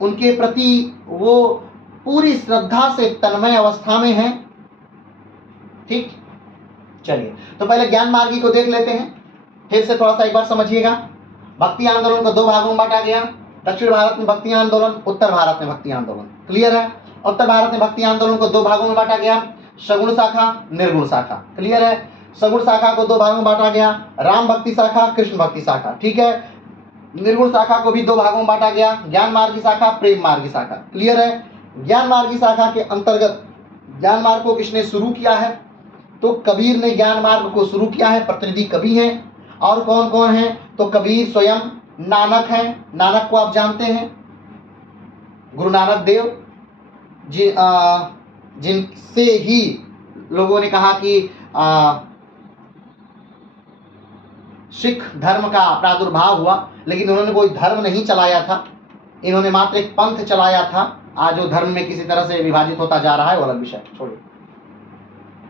उनके प्रति वो पूरी श्रद्धा से तन्मय अवस्था में है। ठीक, चलिए तो पहले ज्ञान मार्गी को देख लेते हैं, फिर से थोड़ा सा एक बार समझिएगा। भक्ति आंदोलन को दो भागों में बांटा गया, दक्षिण भारत में भक्ति आंदोलन, उत्तर भारत में भक्ति आंदोलन। क्लियर है? उत्तर भारत में भक्ति आंदोलन को दो भागों में बांटा गया, सगुण शाखा, निर्गुण शाखा। क्लियर है? सगुण शाखा को दो भागों में बांटा गया, राम भक्ति शाखा, कृष्ण भक्ति शाखा। ठीक है? निर्गुण शाखा को भी दो भागों में बांटा गया, ज्ञान मार्गी शाखा, प्रेम मार्गी शाखा। क्लियर है? ज्ञान मार्गी शाखा के अंतर्गत ज्ञान मार्ग को किसने शुरू किया है? तो कबीर ने ज्ञान मार्ग को शुरू किया है। प्रतिनिधि कवि हैं, और कौन कौन है? तो कबीर स्वयं, नानक हैं, नानक को आप जानते हैं, गुरु नानक देव जिनसे ही लोगों ने कहा कि सिख धर्म का प्रादुर्भाव हुआ, लेकिन उन्होंने कोई धर्म नहीं चलाया था, इन्होंने मात्र एक पंथ चलाया था। आज जो धर्म में किसी तरह से विभाजित होता जा रहा है वो अलग विषय, छोड़िए।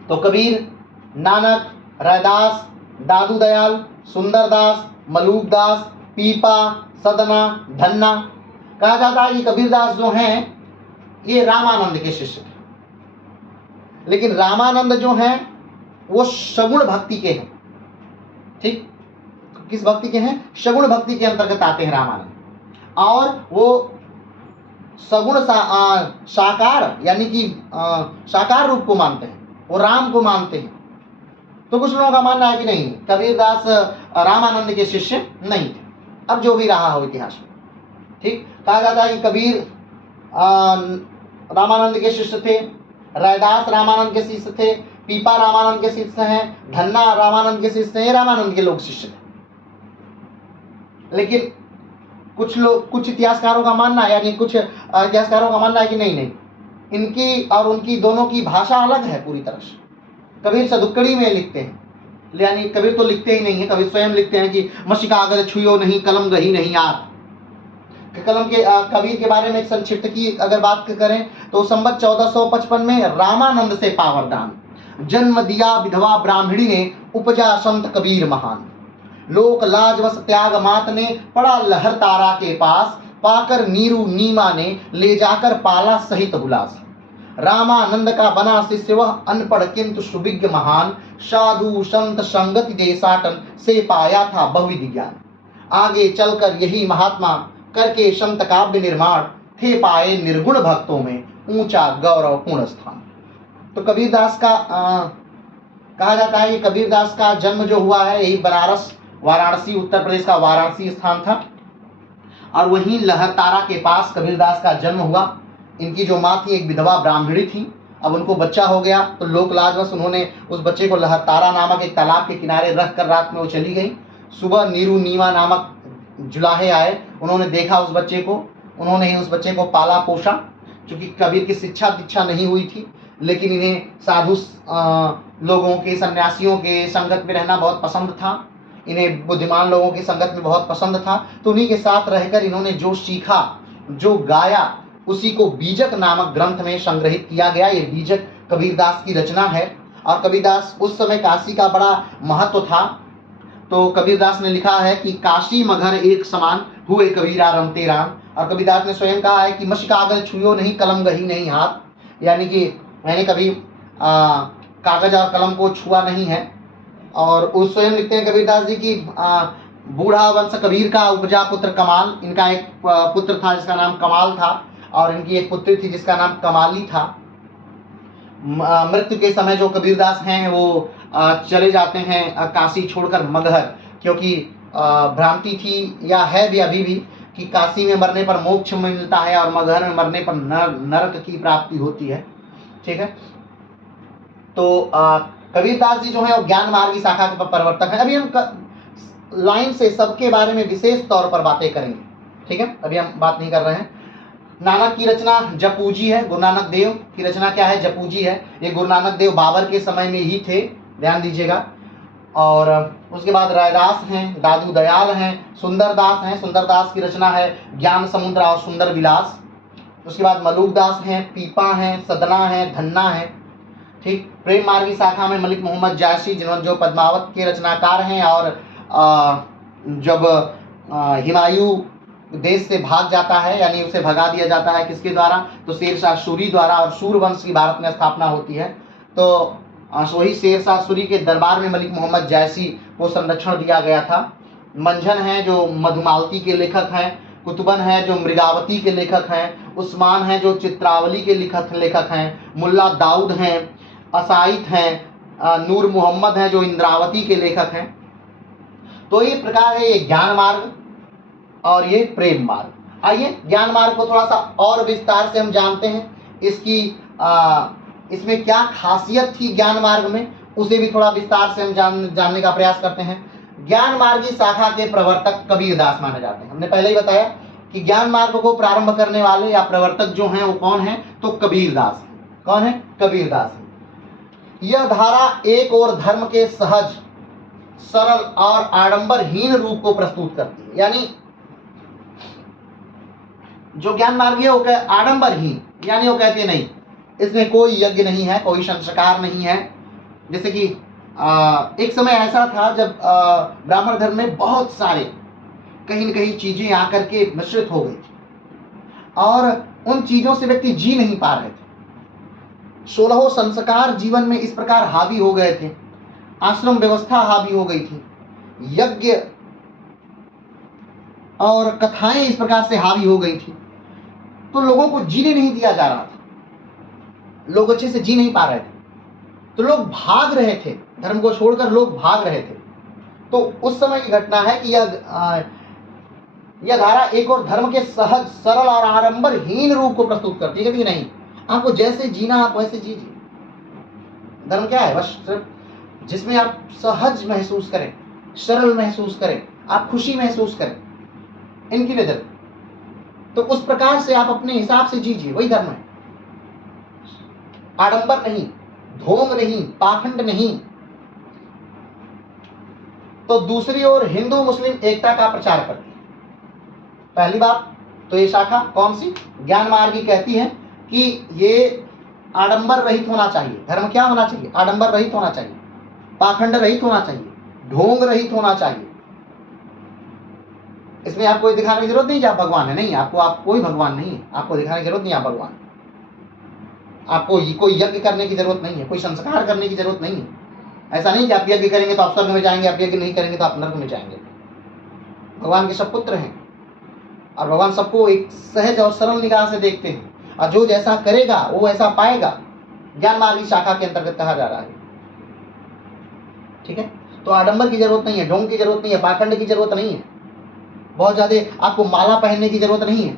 तो कबीर, नानक, रैदास, दादू दयाल, सुंदरदास, मलूकदास, पीपा, सदना, धन्ना। कहा जाता है कि कबीरदास जो हैं, ये रामानंद के शिष्य थे। लेकिन रामानंद जो हैं वो सगुण भक्ति के हैं। ठीक, किस भक्ति के हैं? सगुण भक्ति के अंतर्गत आते हैं रामानंद। और वो सगुण साकार यानी कि साकार रूप को मानते हैं, वो राम को मानते हैं। तो कुछ लोगों का मानना है कि नहीं, कबीरदास रामानंद के शिष्य नहीं थे। अब जो भी रहा हो इतिहास में, ठीक, कहा जाता है कि कबीर रामानंद के शिष्य थे, रैदास रामानंद के शिष्य थे, पीपा रामानंद के शिष्य हैं, धन्ना रामानंद के शिष्य हैं, रामानंद के लोग शिष्य थे। लेकिन कुछ इतिहासकारों का मानना है, यानी कुछ इतिहासकारों का मानना है कि नहीं, इनकी और उनकी दोनों की भाषा अलग है पूरी तरह से। कबीर सदुक्कड़ी में लिखते हैं, यानी कबीर तो लिखते ही नहीं है, कबीर स्वयं लिखते हैं कि मशिका अगर छुयो नहीं कलम गही नहीं यार। कलम के कबीर के बारे में एक संक्षिप्त की अगर बात करें तो संवत 1455 में रामानंद से पावरदान, जन्म दिया विधवा ब्राह्मणी ने, उपजा संत कबीर महान। लोक लाजवस त्याग मात ने, पड़ा लहर तारा के पास, पाकर नीरू नीमा ने, ले जाकर पाला सहित हुलास। रामानंद का बना शिष्य वह, अनपढ़ किंतु सुविज्ञ महान, साधु संत संगति देसाटन से पाया था बहुविध ज्ञान। आगे चलकर यही महात्मा करके संत काव्य निर्माण, थे पाए निर्गुण भक्तों में ऊंचा गौरवपूर्ण स्थान। तो कबीरदास का कहा जाता है कि कबीरदास का जन्म जो हुआ है यही बनारस वाराणसी, उत्तर प्रदेश का वाराणसी स्थान था, और वहीं लहरतारा के पास कबीरदास का जन्म हुआ। इनकी जो माँ थी एक विधवा ब्राह्मणी थी, अब उनको बच्चा हो गया तो लोक लाजवश उन्होंने उस बच्चे को लहरतारा नामक एक तालाब के किनारे रखकर रात में वो चली गई। सुबह नीरू नीमा नामक जुलाहे आए, उन्होंने देखा उस बच्चे को, उन्होंने ही उस बच्चे को पाला पोषा। क्योंकि कबीर की शिक्षा दीक्षा नहीं हुई थी, लेकिन इन्हें साधु लोगों के, सन्यासियों के संगत में रहना बहुत पसंद था, इन्हें बुद्धिमान लोगों की संगत में बहुत पसंद था। तो उन्हीं के साथ रहकर इन्होंने जो सीखा, जो गाया, उसी को बीजक नामक ग्रंथ में संग्रहित किया गया। ये बीजक कबीरदास की रचना है। और कबीरदास उस समय काशी का बड़ा महत्व था, तो कबीरदास ने लिखा है कि काशी मगर एक समान हुए कबीरा रमते राम। और कबीरदास ने स्वयं कहा है कि मश कागज छुयो नहीं कलम गही नहीं हाथ, यानी कि मैंने कभी कागज और कलम को छुआ नहीं है। और उस स्वयं लिखते हैं कबीरदास जी की बूढ़ा वंश कबीर का उपजा पुत्र कमाल। इनका एक पुत्र था जिसका नाम कमाल था, और इनकी एक पुत्री थी जिसका नाम कमाली था। मृत्यु के समय जो कबीरदास हैं वो चले जाते हैं काशी छोड़कर मगहर, क्योंकि भ्रांति थी या है भी अभी भी कि काशी में मरने पर मोक्ष मिलता है और मगहर में मरने पर नरक की प्राप्ति होती है। ठीक है, तो कबीरदास जी जो है वो ज्ञान मार्ग की शाखा के प्रवर्तक हैं। अभी हम लाइन से सबके बारे में विशेष तौर पर बातें करेंगे। ठीक है, अभी हम बात नहीं कर रहे हैं। नानक की रचना जपूजी है, गुरु नानक देव की रचना क्या है? जपूजी है। ये गुरु नानक देव बाबर के समय में ही थे, ध्यान दीजिएगा। और उसके बाद रैदास हैं, दादू दयाल हैं, सुंदरदास हैं। सुंदरदास की रचना है ज्ञान समुद्र और सुंदर विलास। उसके बाद मलूकदास हैं, पीपा हैं, सदना है, धन्ना है। ठीक, प्रेम मार्ग की शाखा में मलिक मोहम्मद जायसी, जिन्होंने जो पद्मावत के रचनाकार हैं। और जब हिमायू देश से भाग जाता है, यानी उसे भगा दिया जाता है किसके द्वारा? तो शेरशाह सूरी द्वारा, और सूर वंश की भारत में स्थापना होती है। तो वही शेरशाह सूरी के दरबार में मलिक मोहम्मद जायसी को संरक्षण दिया गया था। मंझन है जो मधुमालती के लेखक हैं, कुतुबन है जो मृगावती के लेखक हैं, उस्मान है जो चित्रावली के लेखक हैं, मुल्ला दाऊद हैं, असाइद हैं, नूर मोहम्मद हैं जो इंद्रावती के लेखक हैं। तो ये प्रकार है, ये ज्ञान मार्ग और ये प्रेम मार्ग। आइए ज्ञान मार्ग को थोड़ा सा और विस्तार से हम जानते हैं, इसकी इसमें क्या खासियत थी ज्ञान मार्ग में, उसे भी थोड़ा विस्तार से हम जानने का प्रयास करते हैं। ज्ञान मार्ग की शाखा के प्रवर्तक कबीरदास माने जाते हैं। हमने पहले ही बताया कि ज्ञान मार्ग को प्रारंभ करने वाले या प्रवर्तक जो हैं वो कौन है? तो कबीरदास हैं। कौन है? कबीरदास हैं। यह धारा एक और धर्म के सहज, सरल और आडंबरहीन रूप को प्रस्तुत करती है। यानी जो ज्ञान मार्ग है वो आडंबरहीन, यानी वो कहते हैं नहीं, इसमें कोई यज्ञ नहीं है, कोई संस्कार नहीं है। जैसे कि एक समय ऐसा था जब ब्राह्मण धर्म में बहुत सारे कहीं न कहीं चीजें आकर के मिश्रित हो गई थी। और उन चीजों से व्यक्ति जी नहीं पा रहे थे। 16 संस्कार जीवन में इस प्रकार हावी हो गए थे, आश्रम व्यवस्था हावी हो गई थी, यज्ञ और कथाएं इस प्रकार से हावी हो गई थी, तो लोगों को जीने नहीं दिया जा रहा था, लोग अच्छे से जी नहीं पा रहे थे, तो लोग भाग रहे थे, धर्म को छोड़कर लोग भाग रहे थे। तो उस समय की घटना है कि यह धारा एक और धर्म के सहज, सरल और आडंबरहीन रूप को प्रस्तुत करती है कि नहीं, आपको जैसे जीना आप वैसे जीजिए। धर्म क्या है? बस सिर्फ जिसमें आप सहज महसूस करें, सरल महसूस करें, आप खुशी महसूस करें, इनकी नजर। तो उस प्रकार से आप अपने हिसाब से जीजिए, वही धर्म है। आडंबर नहीं, ढोंग नहीं, पाखंड नहीं। तो दूसरी ओर हिंदू मुस्लिम एकता का प्रचार करती है। पहली बात तो ये शाखा कौन सी? ज्ञान मार्गी कहती है कि ये आडंबर रहित होना चाहिए। धर्म क्या होना चाहिए? आडंबर रहित होना चाहिए, पाखंड रहित होना चाहिए, ढोंग रहित होना चाहिए। इसमें आपको दिखाने की जरूरत नहीं कि आप भगवान है, नहीं, आप कोई भगवान नहीं है, आपको दिखाने की जरूरत नहीं आप भगवान। आपको कोई यज्ञ करने की जरूरत नहीं है, कोई संस्कार करने की जरूरत नहीं है। ऐसा नहीं कि आप यज्ञ करेंगे तो आप स्वर्ग में जाएंगे, आप यज्ञ नहीं करेंगे तो आप नरक में जाएंगे। भगवान के सब पुत्र हैं और भगवान सबको एक सहज और सरल निगाह से देखते हैं, और जो जैसा करेगा वो ऐसा पाएगा। ज्ञान मार्गी शाखा के अंतर्गत कहा जा रहा है। ठीक है, तो आडंबर की जरूरत नहीं है, ढोंग की जरूरत नहीं है, पाखंड की जरूरत नहीं है, बहुत ज्यादा आपको माला पहनने की जरूरत नहीं है,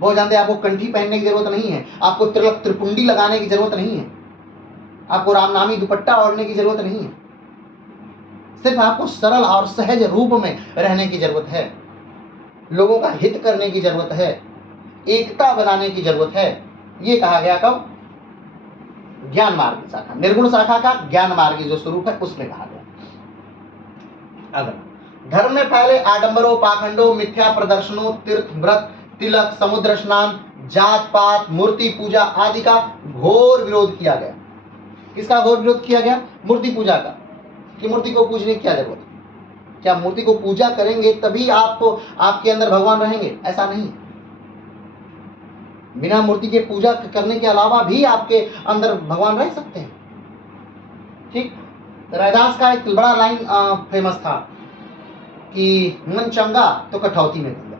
बहुत ज्यादा आपको कंठी पहनने की जरूरत नहीं है, आपको तिलक त्रिपुंडी लगाने की जरूरत नहीं है, आपको रामनामी दुपट्टा ओढ़ने की जरूरत नहीं है। सिर्फ आपको सरल और सहज रूप में रहने की जरूरत है, लोगों का हित करने की जरूरत है, एकता बनाने की जरूरत है। ये कहा गया कब? ज्ञान मार्गी शाखा। निर्गुण शाखा का ज्ञान मार्गी जो स्वरूप है उसमें कहा गया। अगर धर्म में पहले आडंबरों, पाखंडों, मिथ्या प्रदर्शनों, तीर्थ व्रत, तिलक, समुद्र स्नान, जात पात, मूर्ति पूजा आदि का घोर विरोध किया गया। किसका घोर विरोध किया गया? मूर्ति पूजा का, कि मूर्ति को पूजने की क्या जरूरत है? क्या मूर्ति को पूजा करेंगे तभी आपको आपके अंदर भगवान रहेंगे? ऐसा नहीं। बिना मूर्ति के पूजा करने के अलावा भी आपके अंदर भगवान रह सकते हैं। ठीक, रैदास का एक बड़ा लाइन फेमस था कि मन चंगा तो कठौती में गंगा।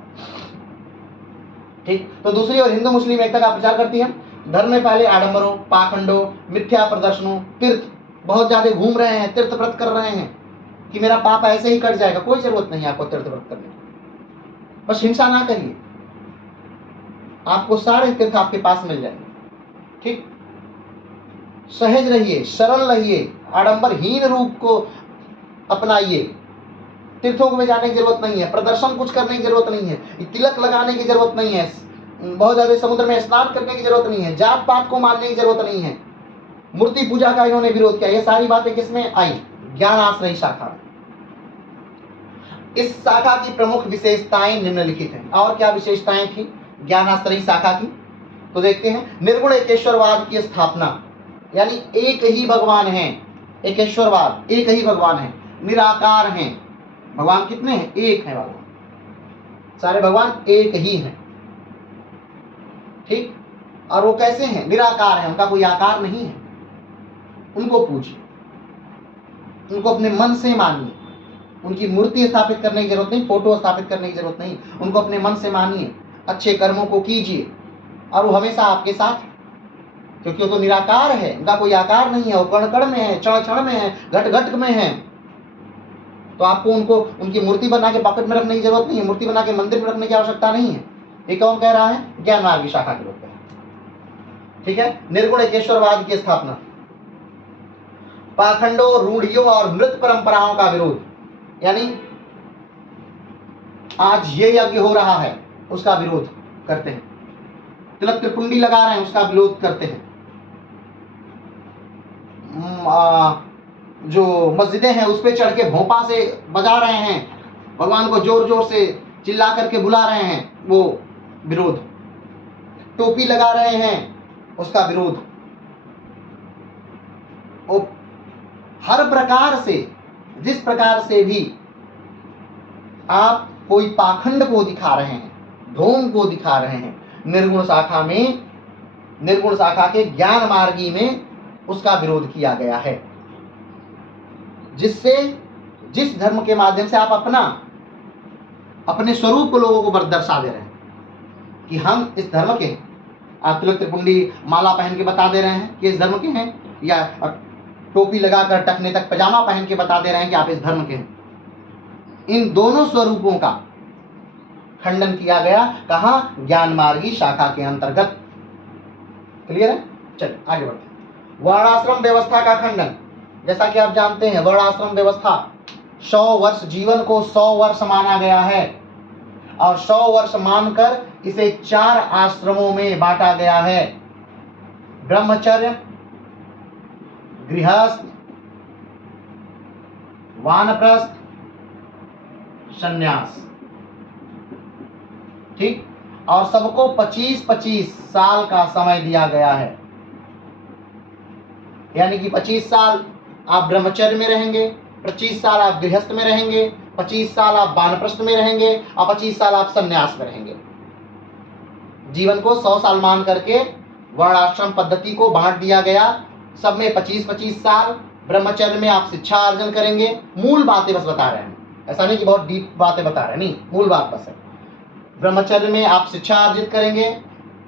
ठीक, तो दूसरी ओर हिंदू मुस्लिम एकता का प्रचार करती है। धर्म में पहले आडंबरों, पाखंडों, मिथ्या प्रदर्शनों, तीर्थ, बहुत ज्यादा घूम रहे हैं, तीर्थ व्रत कर रहे हैं कि मेरा पाप ऐसे ही कट जाएगा। कोई जरूरत नहीं आपको तीर्थ व्रत करने की, बस हिंसा ना करिए, आपको सारे तीर्थ आपके पास मिल जाएंगे। ठीक, सहज रहिए, सरल रहिए, आडंबरहीन रूप को अपनाइए। तीर्थों में जाने की जरूरत नहीं है, प्रदर्शन कुछ करने की जरूरत नहीं है, तिलक लगाने की जरूरत नहीं है, बहुत ज्यादा समुद्र में स्नान करने की जरूरत नहीं है, जात पात को मानने की जरूरत नहीं है, मूर्ति पूजा का इन्होंने विरोध किया। ये सारी बातें किसमें आई? ज्ञान आश्रयी शाखा में। इस शाखा की प्रमुख विशेषताएं निम्नलिखित हैं। और क्या विशेषताएं थी ज्ञान आश्रयी शाखा की? तो देखते हैं। निर्गुण एकेश्वरवाद की स्थापना, यानी एक ही भगवान है। एकेश्वरवाद, एक ही भगवान है, निराकार हैं। भगवान कितने हैं? एक है भगवान, सारे भगवान एक ही हैं। ठीक, और वो कैसे हैं? निराकार है, उनका कोई आकार नहीं है। उनको पूजिए, उनको अपने मन से मानिए, उनकी मूर्ति स्थापित करने की जरूरत नहीं, फोटो स्थापित करने की जरूरत नहीं, उनको अपने मन से मानिए, अच्छे कर्मों को कीजिए और वो हमेशा आपके साथ, क्योंकि वो तो निराकार है, उनका कोई आकार नहीं है, वो कण कण में है, क्षण क्षण में है, घट घट में है। तो आपको उनको उनकी मूर्ति बना के पॉकेट में रखने की जरूरत नहीं है, मूर्ति बना के मंदिर में रखने की आवश्यकता नहीं है। ये कौन कह रहा है? ज्ञान मार्गी शाखा के लोग कह रहे हैं। ठीक है, निर्गुण एकेश्वरवाद की स्थापना, पाखंडों, रूढ़ियों और मृत परंपराओं का विरोध, यानी आज ये यज्ञ हो रहा है उसका विरोध करते हैं, तिलक त्रिपुंडी लगा रहे हैं उसका विरोध करते हैं, जो मस्जिदें हैं उस पर चढ़ के भोंपा से बजा रहे हैं, भगवान को जोर जोर से चिल्ला करके बुला रहे हैं, वो विरोध, टोपी लगा रहे हैं उसका विरोध। और हर प्रकार से, जिस प्रकार से भी आप कोई पाखंड को दिखा रहे हैं, ढोंग को दिखा रहे हैं, निर्गुण शाखा के ज्ञान मार्गी में उसका विरोध किया गया है, जिस धर्म के माध्यम से आप अपने स्वरूप को लोगों को दर्शा दे रहे हैं कि हम इस धर्म के हैं। आप तिलक त्रिपुंडी माला पहन के बता दे रहे हैं कि इस धर्म के हैं, या टोपी लगाकर टखने तक पजामा पहन के बता दे रहे हैं कि आप इस धर्म के हैं। इन दोनों स्वरूपों का खंडन किया गया, कहाँ? ज्ञान मार्गी शाखा के अंतर्गत। क्लियर है? चलिए आगे बढ़ते हैं। वर्णाश्रम व्यवस्था का खंडन। जैसा कि आप जानते हैं, वर्णाश्रम व्यवस्था 100 वर्ष, जीवन को 100 वर्ष माना गया है और 100 वर्ष मानकर इसे 4 आश्रमों में बांटा गया है: ब्रह्मचर्य, गृहस्थ, वानप्रस्थ, संन्यास। ठीक, और सबको 25-25 साल का समय दिया गया है। यानी कि 25 साल आप ब्रह्मचर्य में रहेंगे, 25 साल आप गृहस्थ में रहेंगे, 25 साल आप वानप्रस्थ में रहेंगे और 25 साल आप संन्यास में रहेंगे। जीवन को 100 साल मान करके वर्णाश्रम पद्धति को बांट दिया गया। सब में 25-25 साल। ब्रह्मचर्य में आप शिक्षा अर्जन करेंगे। मूल बातें बस बता रहे हैं, ऐसा नहीं कि बहुत डीप बातें बता रहे हैं, नहीं, मूल बात बस है। ब्रह्मचर्य में आप शिक्षा अर्जित करेंगे,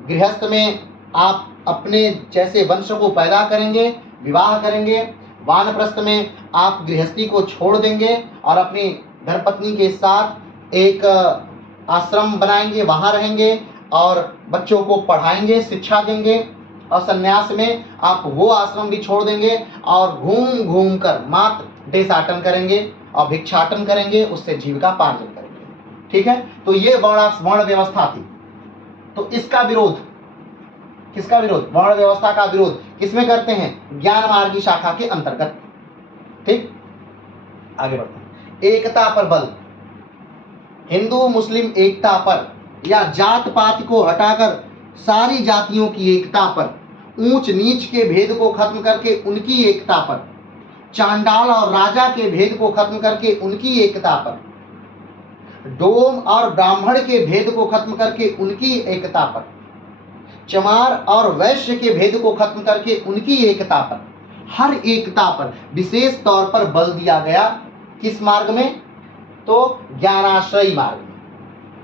गृहस्थ में आप अपने जैसे वंश को पैदा करेंगे, विवाह करेंगे, वानप्रस्थ में आप गृहस्थी को छोड़ देंगे और अपनी धर्मपत्नी के साथ एक आश्रम बनाएंगे, वहां रहेंगे और बच्चों को पढ़ाएंगे, शिक्षा देंगे। और संन्यास में आप वो आश्रम भी छोड़ देंगे और घूम घूम कर मात्र देशाटन करेंगे और भिक्षाटन करेंगे, उससे जीविका पार्जन करेंगे। ठीक है, तो ये वर्ण व्यवस्था थी। तो इसका विरोध, किसका विरोध? वर्ण व्यवस्था का विरोध किसमें करते हैं? ज्ञान मार्गी शाखा के अंतर्गत। ठीक, आगे बढ़ते हैं। एकता पर बल। हिंदू मुस्लिम एकता पर या जात पात को हटाकर सारी जातियों की एकता पर, ऊंच नीच के भेद को खत्म करके उनकी एकता पर, चांडाल और राजा के भेद को खत्म करके उनकी एकता पर, डोम और ब्राह्मण के भेद को खत्म करके उनकी एकता पर, चमार और वैश्य के भेद को खत्म करके उनकी एकता पर, हर एकता पर विशेष तौर पर बल दिया गया। किस मार्ग में? तो ज्ञानाश्रयी मार्ग में,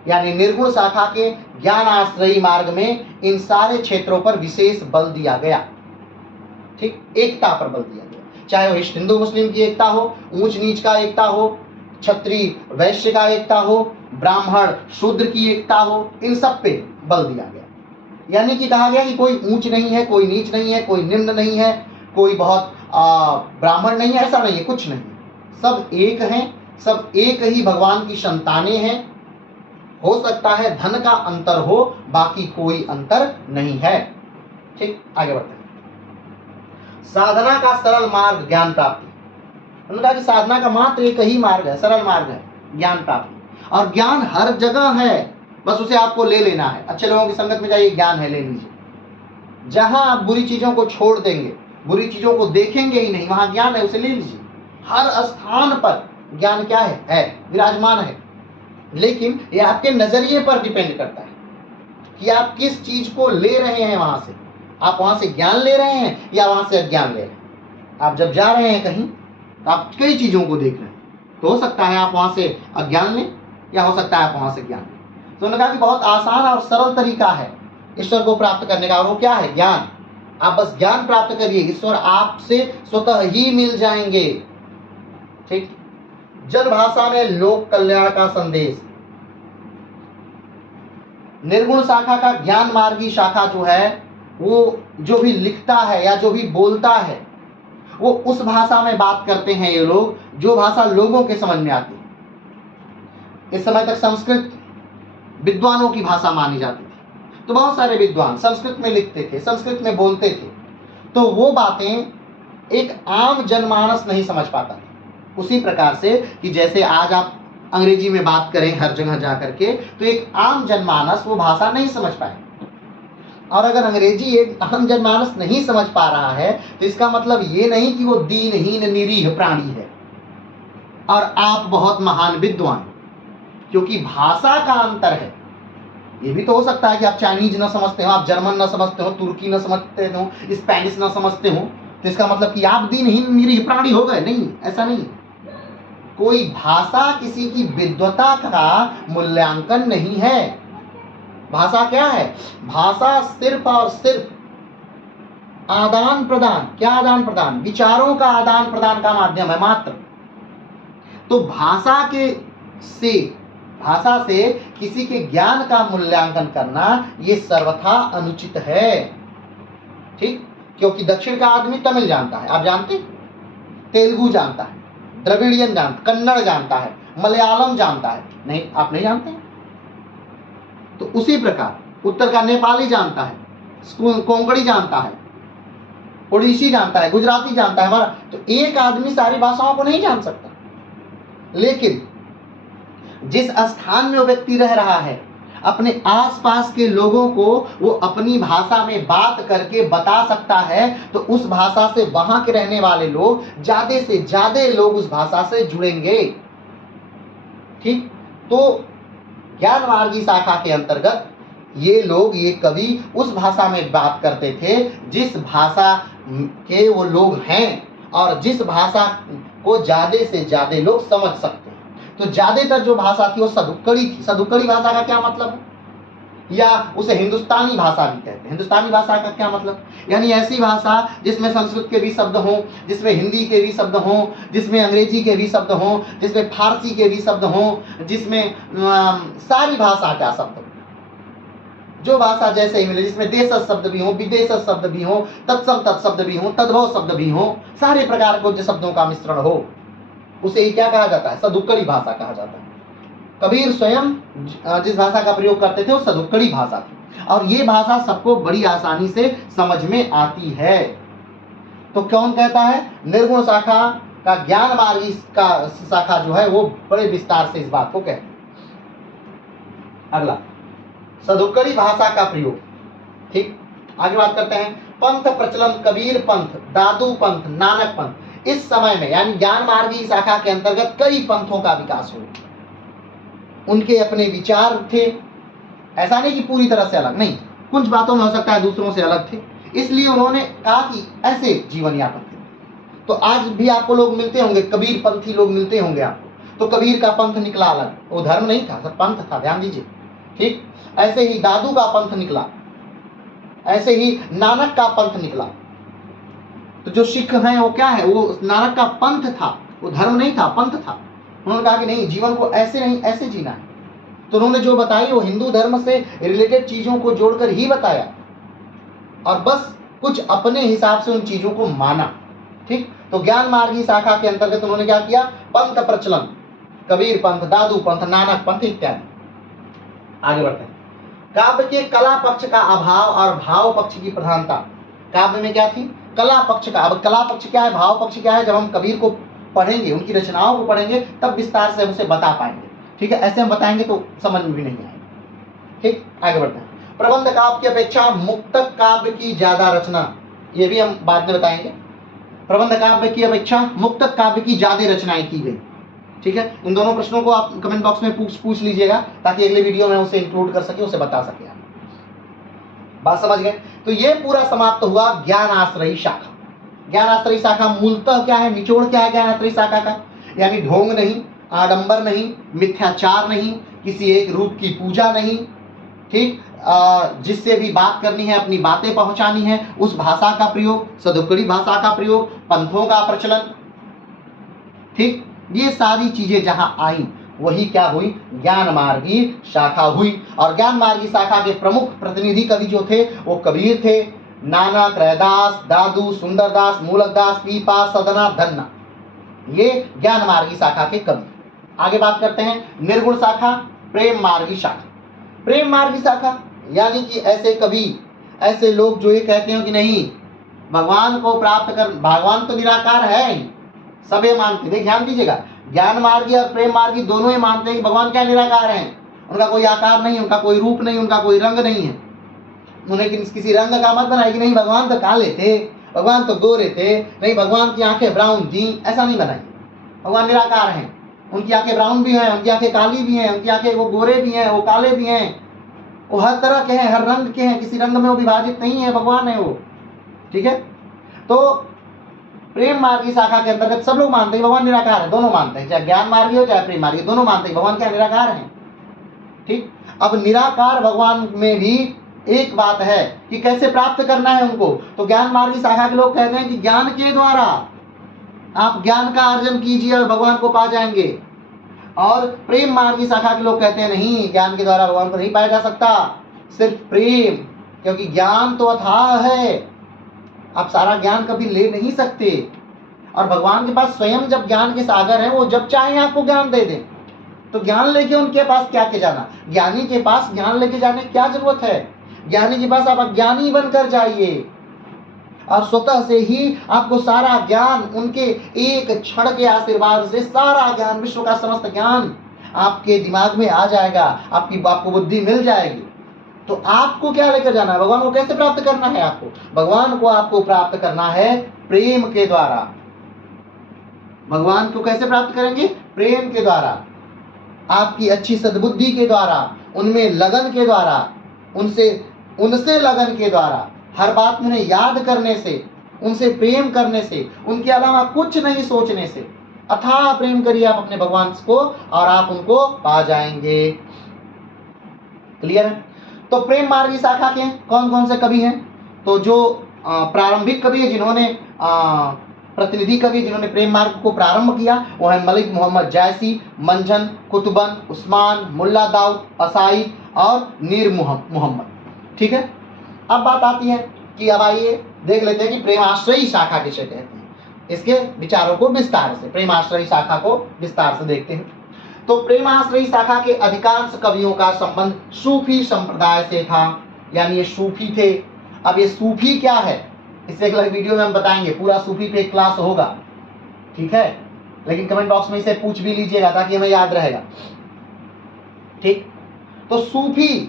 यानी निर्गुण शाखा के ज्ञानाश्रयी मार्ग में इन सारे क्षेत्रों पर विशेष बल दिया गया। ठीक, एकता पर बल दिया गया। चाहे वो हिंदू मुस्लिम की एकता हो, ऊंच नीच का एकता हो, क्षत्रिय वैश्य का एकता हो, ब्राह्मण शूद्र की एकता हो, इन सब पे बल दिया गया। यानी कि कहा गया कि कोई ऊंच नहीं है, कोई नीच नहीं है, कोई निम्न नहीं है, कोई बहुत ब्राह्मण नहीं है, ऐसा नहीं है, कुछ नहीं। सब एक हैं, सब एक ही भगवान की संतानें हैं। हो सकता है धन का अंतर हो, बाकी कोई अंतर नहीं है। ठीक, आगे बढ़ते हैं। साधना का सरल मार्ग ज्ञान प्राप्ति। उन्होंने कहा कि साधना का मात्र एक ही मार्ग है, सरल मार्ग है, ज्ञान प्राप्ति। और ज्ञान हर जगह है, बस उसे आपको ले लेना है। अच्छे लोगों की संगत में जाइए, ज्ञान है, ले लीजिए। जहां आप बुरी चीजों को छोड़ देंगे, बुरी चीजों को देखेंगे ही नहीं, वहां ज्ञान है, उसे ले लीजिए। हर स्थान पर ज्ञान क्या है विराजमान है। लेकिन ये आपके नजरिए पर डिपेंड करता है कि आप किस चीज को ले रहे हैं वहां से। आप वहां से ज्ञान ले रहे हैं या वहां से अज्ञान ले रहे हैं। आप जब जा रहे हैं कहीं तो आप कई चीजों को देख रहे हैं, तो हो सकता है आप वहां से अज्ञान लें या हो सकता है आप वहां से ज्ञान लें। तो उन्होंने कहा कि बहुत आसान और सरल तरीका है ईश्वर को प्राप्त करने का, और वो क्या है? ज्ञान। आप बस ज्ञान प्राप्त करिए, ईश्वर आपसे स्वतः ही मिल जाएंगे। ठीक, जन भाषा में लोक कल्याण का संदेश। निर्गुण शाखा का ज्ञान मार्गी शाखा जो है, वो जो भी लिखता है या जो भी बोलता है, वो उस भाषा में बात करते हैं ये लोग जो भाषा लोगों के समझ में आती है। इस समय तक संस्कृत विद्वानों की भाषा मानी जाती थी, तो बहुत सारे विद्वान संस्कृत में लिखते थे, संस्कृत में बोलते थे, तो वो बातें एक आम जनमानस नहीं समझ पाता था। उसी प्रकार से कि जैसे आज आप अंग्रेजी में बात करें हर जगह जा करके, तो एक आम जनमानस वो भाषा नहीं समझ पाए। और अगर अंग्रेजी एक आम जनमानस नहीं समझ पा रहा है, तो इसका मतलब ये नहीं कि वो दीनहीन निरीह प्राणी है और आप बहुत महान विद्वान, क्योंकि भाषा का अंतर है। ये भी तो हो सकता है कि आप चाइनीज ना समझते हो, आप जर्मन ना समझते हो, तुर्की ना समझते हो, स्पेनिश ना समझते हो, तो इसका मतलब कि आप दीनहीन निरीह प्राणी हो गए? नहीं, ऐसा नहीं। कोई भाषा किसी की विद्वता का मूल्यांकन नहीं है। भाषा क्या है? भाषा सिर्फ और सिर्फ आदान प्रदान, क्या आदान प्रदान? विचारों का आदान प्रदान का माध्यम है मात्र। तो भाषा से किसी के ज्ञान का मूल्यांकन करना ये सर्वथा अनुचित है। ठीक, क्योंकि दक्षिण का आदमी तमिल जानता है, आप जानते, तेलुगु जानता है, द्रविड़ियन जानता, कन्नड़ जानता है, मलयालम जानता है, नहीं, आप नहीं जानते। तो उसी प्रकार उत्तर का नेपाली जानता है, कोंकणी जानता है, ओडिसी जानता है, गुजराती जानता है हमारा। तो एक आदमी सारी भाषाओं को नहीं जान सकता, लेकिन जिस स्थान में वो व्यक्ति रह रहा है, अपने आसपास के लोगों को वो अपनी भाषा में बात करके बता सकता है, तो उस भाषा से वहां के रहने वाले लोग ज्यादा से ज्यादा लोग उस भाषा से जुड़ेंगे। ठीक, तो ज्ञान मार्गी शाखा के अंतर्गत ये लोग, ये कवि उस भाषा में बात करते थे जिस भाषा के वो लोग हैं और जिस भाषा को ज्यादा से ज्यादा लोग समझ सकते हैं। तो ज्यादातर जो भाषा थी वो सदुक्कड़ी थी। सदुक्कड़ी भाषा का क्या मतलब है? या उसे हिंदुस्तानी भाषा भी कहते हैं। हिंदुस्तानी भाषा का क्या मतलब? यानी ऐसी भाषा जिसमें संस्कृत के भी शब्द हों, जिसमें हिंदी के भी शब्द हों, जिसमें अंग्रेजी के भी शब्द हों, जिसमें फारसी के भी शब्द हों, जिसमें सारी भाषा का शब्द, जो भाषा जैसे ही मिले, जिसमें देशज शब्द भी हो, विदेशज शब्द भी हो, तत्सम तत्शब्द भी हो, तद्भव शब्द भी हो, सारे प्रकार को जो शब्दों का मिश्रण हो, उसे ही क्या कहा जाता है? सदुक्कड़ी भाषा कहा जाता है। कबीर स्वयं जिस भाषा का प्रयोग करते थे वो सदुक्कड़ी भाषा थी, और ये भाषा सबको बड़ी आसानी से समझ में आती है। तो कौन कहता है? निर्गुण शाखा का ज्ञान मार्गी का शाखा जो है वो बड़े विस्तार से इस बात को कहते हैं। अगला, सदुक्कड़ी भाषा का प्रयोग। ठीक, आगे बात करते हैं। पंथ प्रचलन, कबीर पंथ, दादू पंथ, नानक पंथ। इस समय में यानी ज्ञान मार्गी शाखा के अंतर्गत कई पंथों का विकास हुआ। उनके अपने विचार थे, ऐसा नहीं कि पूरी तरह से अलग, नहीं, कुछ बातों में हो सकता है दूसरों से अलग थे, इसलिए उन्होंने कहा कि ऐसे जीवन यापन करें। तो आज भी आपको लोग मिलते होंगे, कबीर पंथी लोग मिलते होंगे आपको। तो कबीर का पंथ निकला अलग, वो धर्म नहीं था, सब पंथ था, ध्यान दीजिए। ठीक, ऐसे ही दादू का पंथ निकला, ऐसे ही नानक का पंथ निकला। तो जो सिख हैं वो क्या है? वो नानक का पंथ था, वो धर्म नहीं था, पंथ था। उन्होंने कहा कि नहीं, जीवन को ऐसे नहीं, ऐसे जीना है। तो उन्होंने जो बताई वो हिंदू धर्म से रिलेटेड चीजों को जोड़कर ही बताया, और बस कुछ अपने हिसाब से उन चीजों को माना। ठीक, तो ज्ञान मार्गी शाखा के अंतर्गत उन्होंने क्या किया? पंथ प्रचलन, कबीर पंथ, दादू पंथ, नानक पंथ इत्यादि। आगे बढ़ते हैं। काव्य के कला पक्ष का अभाव और भाव पक्ष की प्रधानता। काव्य में क्या थी? कला पक्ष का। अब कला पक्ष क्या है, भाव पक्ष क्या है, जब हम कबीर को पढ़ेंगे, उनकी रचनाओं को पढ़ेंगे, तब विस्तार से हम उसे बता पाएंगे। ठीक है, ऐसे हम बताएंगे तो समझ में भी नहीं आएगा। ठीक, आगे बढ़ते हैं। प्रबंध काव्य की अपेक्षा मुक्तक काव्य की ज्यादा रचना, ये भी हम बाद में बताएंगे। प्रबंध काव्य की अपेक्षा मुक्तक काव्य की ज्यादा रचनाएं की गई। ठीक है, इन दोनों प्रश्नों को आप कमेंट बॉक्स में पूछ लीजिएगा, ताकि अगले वीडियो में उसे इंक्लूड कर सके, उसे बता सके। आप बात समझ गए? तो ये पूरा समाप्त हुआ ज्ञान आश्रयी शाखा। ज्ञान आश्रयी शाखा मूलतः क्या है, निचोड़ क्या है ज्ञान आश्रयी शाखा का? यानी ढोंग नहीं, आडंबर नहीं, मिथ्याचार नहीं, किसी एक रूप की पूजा नहीं। ठीक, जिससे भी बात करनी है, अपनी बातें पहुंचानी है, उस भाषा का प्रयोग, सदुक्कड़ी भाषा का प्रयोग, पंथों का प्रचलन। ठीक, ये सारी चीजें जहां आई वही क्या हुई? ज्ञान मार्गी शाखा हुई। और ज्ञान मार्गी शाखा के प्रमुख प्रतिनिधि कवि जो थे वो कबीर थे, नानक, रैदास, दादू, सुंदरदास, मूलकदास, पीपा, सदना, धन्ना, ये ज्ञान मार्गी शाखा के कवि। आगे बात करते हैं निर्गुण शाखा, प्रेम मार्गी शाखा। प्रेम मार्गी शाखा यानी कि ऐसे कवि, ऐसे लोग जो ये कहते हैं कि नहीं, भगवान को प्राप्त कर, भगवान तो निराकार है ही, सब ये मानते। देखिए, ध्यान दीजिएगा, ज्ञान मार्गी और प्रेम मार्गी दोनों ही मानते हैं कि भगवान क्या निराकार हैं, उनका कोई आकार नहीं, उनका कोई रूप नहीं, उनका कोई रंग नहीं है। उन्हें किसी रंग का मत बनाए कि नहीं भगवान तो काले थे, भगवान तो गोरे थे, नहीं भगवान की आंखें ब्राउन थी, ऐसा नहीं बनाइए। भगवान निराकार हैं, उनकी आंखें ब्राउन भी हैं, उनकी आंखें काली भी हैं, उनकी आंखें वो गोरे भी हैं, वो काले भी हैं, वो हर तरह के हैं, हर रंग के हैं, किसी रंग में वो विभाजित नहीं है, भगवान है वो। ठीक है, तो प्रेम मार्गी शाखा के अंतर्गत सब लोग मानते हैं भगवान निराकार है, दोनों मानते हैं, चाहे ज्ञान मार्गी हो चाहे प्रेम मार्गी, दोनों मानते हैं भगवान क्या निराकार है। ठीक, अब निराकार भगवान में भी एक बात है कि कैसे प्राप्त करना है उनको, तो ज्ञान मार्गी शाखा के लोग कहते हैं कि ज्ञान के द्वारा आप ज्ञान का अर्जन कीजिए और भगवान को पा जाएंगे। और प्रेम मार्गी शाखा के लोग कहते हैं नहीं, ज्ञान के द्वारा भगवान को नहीं पाया जा सकता, सिर्फ प्रेम, क्योंकि ज्ञान तो अथाह है, आप सारा ज्ञान कभी ले नहीं सकते। और भगवान के पास स्वयं जब ज्ञान के सागर हैं, वो जब चाहें आपको ज्ञान दे दें, तो ज्ञान लेके उनके पास क्या के जाना, ज्ञानी के पास ज्ञान लेके जाने की क्या जरूरत है। ज्ञानी के पास आप अज्ञानी बनकर जाइए और स्वतः से ही आपको सारा ज्ञान, उनके एक क्षण के आशीर्वाद से सारा ज्ञान, विश्व का समस्त ज्ञान आपके दिमाग में आ जाएगा, आपको बुद्धि मिल जाएगी। तो आपको क्या लेकर जाना है, भगवान को कैसे प्राप्त करना है, भगवान को आपको प्राप्त करना है प्रेम के द्वारा। भगवान को कैसे प्राप्त करेंगे, प्रेम के द्वारा, आपकी अच्छी सद्बुद्धि के द्वारा, उनमें लगन के द्वारा, उनसे लगन के द्वारा, हर बात में उन्हें याद करने से, उनसे प्रेम करने से, उनके अलावा कुछ नहीं सोचने से अथाह प्रेम करिए आप अपने भगवान को और आप उनको पा जाएंगे। क्लियर है। तो प्रेम मार्गी शाखा के कौन कौन से कवि हैं, तो जो प्रारंभिक कवि है, जिन्होंने प्रतिनिधि कवि जिन्होंने प्रेम मार्ग को प्रारंभ किया, वो है मलिक मोहम्मद जैसी, मंझन, कुतुबन, उस्मान, मुल्ला दाऊद, असाई और नीर मोहम्मद। ठीक है, अब बात आती है कि अब आइए देख लेते हैं कि प्रेमाश्रयी शाखा किसे कहते हैं, इसके विचारों को विस्तार से, प्रेमाश्रयी शाखा को विस्तार से देखते हैं। तो प्रेमाश्रयी शाखा के अधिकांश कवियों का संबंध सूफी संप्रदाय से था, यानी ये सूफी थे। अब ये सूफी क्या है, इससे अगले वीडियो में हम बताएंगे, पूरा सूफी पे एक क्लास होगा। ठीक है, लेकिन कमेंट बॉक्स में इसे पूछ भी लीजिएगा ताकि हमें याद रहेगा। ठीक, तो सूफी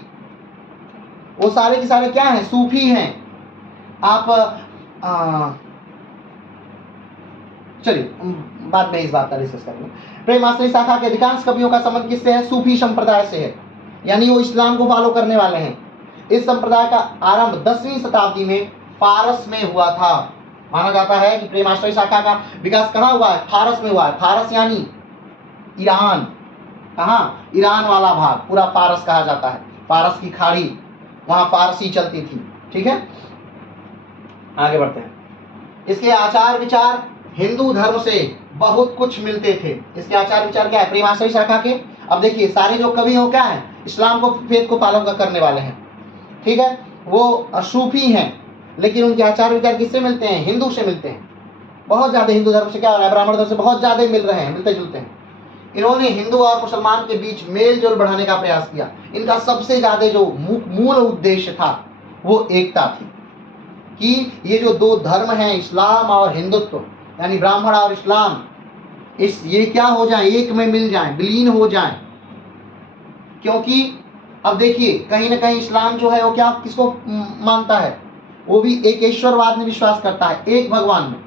वो सारे के सारे क्या हैं, सूफी हैं। आप चलिए बाद में इस बात का डिस्कस करेंगे। प्रेमाश्रयी शाखा के अधिकांश कवियों का संबंध किससे है, सूफी संप्रदाय से है, यानी वो इस्लाम को फॉलो करने वाले हैं। इस संप्रदाय का आरंभ 10वीं शताब्दी में फारस में हुआ था। माना जाता है कि प्रेमाश्रयी शाखा का विकास कहाँ हुआ है, फारस में हुआ है। फारस यानी ईरान, कहाँ, ईरान वाला भाग पूरा फारस कहा जाता है, फारस की खाड़ी, वहां फारसी चलती थी। ठीक है, आगे बढ़ते हैं। इसके आचार विचार हिंदू धर्म से बहुत कुछ मिलते थे। इसके आचार विचार क्या है प्रेमाश्रयी शाखा के, अब देखिए सारे जो कवि हो क्या है, इस्लाम को, फेथ को फॉलो करने वाले हैं। ठीक है, वो सूफी हैं, लेकिन उनके आचार विचार किससे मिलते हैं, हिंदू से मिलते हैं। बहुत ज्यादा हिंदू धर्म से क्या हो रहा है, ब्राह्मण धर्म से बहुत ज्यादा मिल रहे हैं, मिलते जुलते हैं। इन्होंने हिंदू और मुसलमान के बीच मेल जोल बढ़ाने का प्रयास किया। इनका सबसे ज्यादा जो मूल उद्देश्य था वो एकता थी, कि ये जो दो धर्म हैं, इस्लाम और हिंदुत्व, यानी ब्राह्मण और इस्लाम, ये क्या हो जाए, एक में मिल जाए, विलीन हो जाए। क्योंकि अब देखिए कहीं ना कहीं इस्लाम जो है वो क्या किसको मानता है, वो भी एक ईश्वरवाद में विश्वास करता है, एक भगवान में।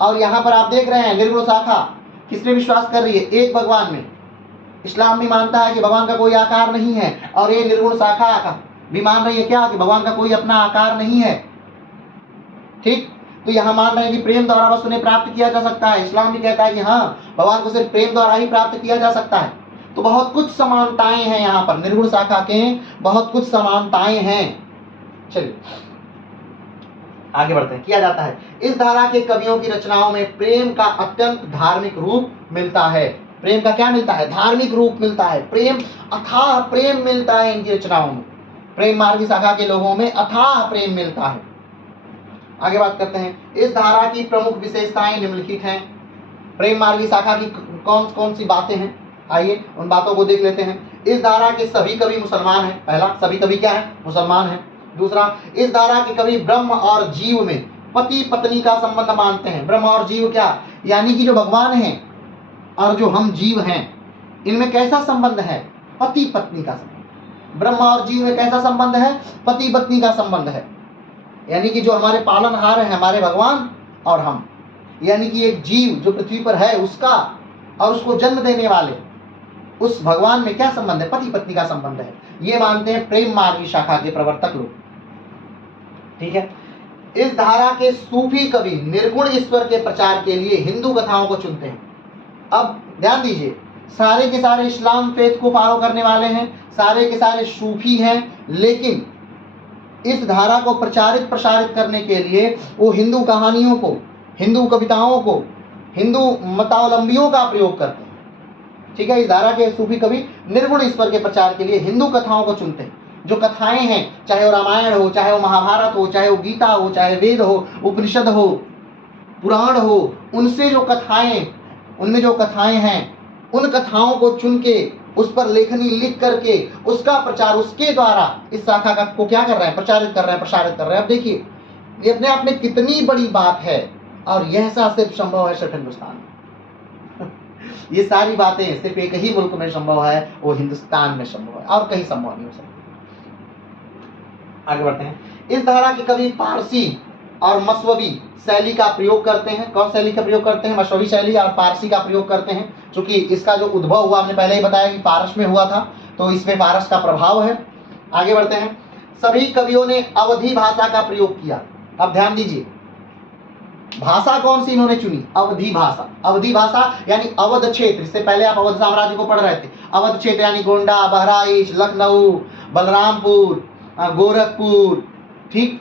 और यहाँ पर आप देख रहे हैं निर्गुण शाखा किस में विश्वास कर रही है, एक भगवान में। इस्लाम भी मानता है कि भगवान का कोई आकार नहीं है, और ये निर्गुण शाखा भी मान रही है क्या, कि भगवान का कोई अपना आकार नहीं है। ठीक, तो यहाँ मान रहे हैं कि प्रेम द्वारा बस उन्हें प्राप्त किया जा सकता है। इस्लाम भी कहता है कि हाँ, भगवान को सिर्फ प्रेम द्वारा ही प्राप्त किया जा सकता है। तो बहुत कुछ समानताएं हैं यहाँ पर, निर्गुण शाखा के बहुत कुछ समानताएं हैं। चलिए आगे बढ़ते हैं। किया जाता है, इस धारा के कवियों की रचनाओं में प्रेम का अत्यंत धार्मिक रूप मिलता है। प्रेम का क्या मिलता है, धार्मिक रूप मिलता है, प्रेम, अथाह प्रेम मिलता है इनकी रचनाओं में। प्रेम मार्गी शाखा के लोगों में अथाह प्रेम मिलता है। आगे बात करते हैं, इस धारा की प्रमुख विशेषताएं निम्नलिखित हैं। प्रेम मार्गी शाखा की कौन कौन सी बातें हैं, आइए उन बातों को देख लेते हैं। इस धारा के सभी कवि मुसलमान हैं। पहला, सभी कवि क्या है, मुसलमान हैं। दूसरा, इस धारा के कवि ब्रह्म और जीव में पति पत्नी का संबंध मानते हैं। ब्रह्म और जीव क्या, यानी कि जो भगवान हैं और जो हम जीव हैं, इनमें कैसा संबंध है, पति पत्नी का संबंध। ब्रह्म और जीव में कैसा संबंध है, पति पत्नी का संबंध है। यानी कि जो हमारे पालनहार हैं, हमारे भगवान और हम, यानी कि एक जीव जो पृथ्वी पर है उसका और उसको जन्म देने वाले उस भगवान में क्या संबंध है, पति पत्नी का संबंध है। ये मानते हैं प्रेम मार्गी शाखा के प्रवर्तक लोग। ठीक है, इस धारा के सूफी कवि निर्गुण ईश्वर के प्रचार के लिए हिंदू कथाओं को चुनते हैं। अब ध्यान दीजिए, सारे के सारे इस्लाम फेथ को फॉलो करने वाले हैं, सारे के सारे सूफी हैं, लेकिन इस धारा को प्रचारित प्रसारित करने के लिए वो हिंदू कहानियों को, हिंदू कविताओं को, हिंदू मतावलंबियों का प्रयोग करते हैं। ठीक है, इस धारा के सूफी कवि निर्गुण ईश्वर के प्रचार के लिए हिंदू कथाओं को चुनते हैं। जो कथाएं हैं, चाहे वो रामायण हो, चाहे वो महाभारत हो, चाहे वो गीता हो, चाहे वेद हो, उपनिषद हो, पुराण हो, उनसे जो कथाएं, उनमें जो कथाएं हैं, उन कथाओं को चुन के उस पर लेखनी लिख करके उसका प्रचार, उसके द्वारा इस शाखा का को क्या कर रहे हैं, प्रचारित कर रहे हैं, प्रसारित कर रहे हैं। अब देखिए, ये अपने आप में कितनी बड़ी बात है, और यह सिर्फ संभव है सिर्फ हिंदुस्तान में। ये सारी बातें सिर्फ एक ही मुल्क में संभव है, वो हिंदुस्तान में संभव है, और कहीं संभव नहीं हो सकती। आगे बढ़ते हैं। इस धारा के कवि पारसी और मसववी शैली का प्रयोग करते हैं। कौन शैली का प्रयोग करते हैं? मसववी शैली और पारसी का प्रयोग करते हैं, क्योंकि इसका जो उद्भव हुआ, हमने पहले ही बताया कि पारस में हुआ था, तो इसमें पारस का प्रभाव है। आगे बढ़ते हैं। सभी कवियों ने अवधी भाषा का प्रयोग किया। अब ध्यान दीजिए, भाषा कौन सी इन्होंने चुनी? अवधी भाषा। अवधी भाषा यानी अवध क्षेत्र। इससे पहले आप अवध साम्राज्य को पढ़ रहे थे। अवध क्षेत्र यानी गोंडा, बहराइच, लखनऊ, बलरामपुर, गोरखपुर, ठीक,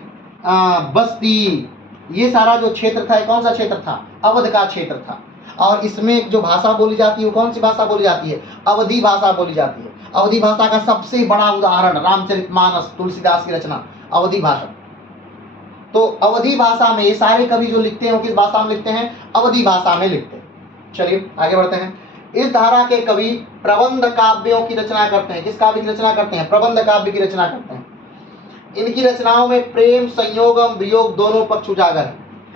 बस्ती, ये सारा जो क्षेत्र था, कौन सा क्षेत्र था? अवध का क्षेत्र था। और इसमें जो भाषा बोली जाती है, वो कौन सी भाषा बोली जाती है? अवधी भाषा बोली जाती है। अवधी भाषा का सबसे बड़ा उदाहरण रामचरितमानस, तुलसीदास की रचना, अवधी भाषा। तो अवधी भाषा में ये सारे कवि जो लिखते हैं, वो किस भाषा में लिखते हैं? अवधी भाषा में लिखते हैं। चलिए आगे बढ़ते हैं। इस धारा के कवि प्रबंध काव्यों की रचना करते हैं। किस काव्य की रचना करते हैं? प्रबंध काव्य की रचना करते हैं। इनकी रचनाओं में प्रेम, संयोग, वियोग दोनों पक्ष उजागर है।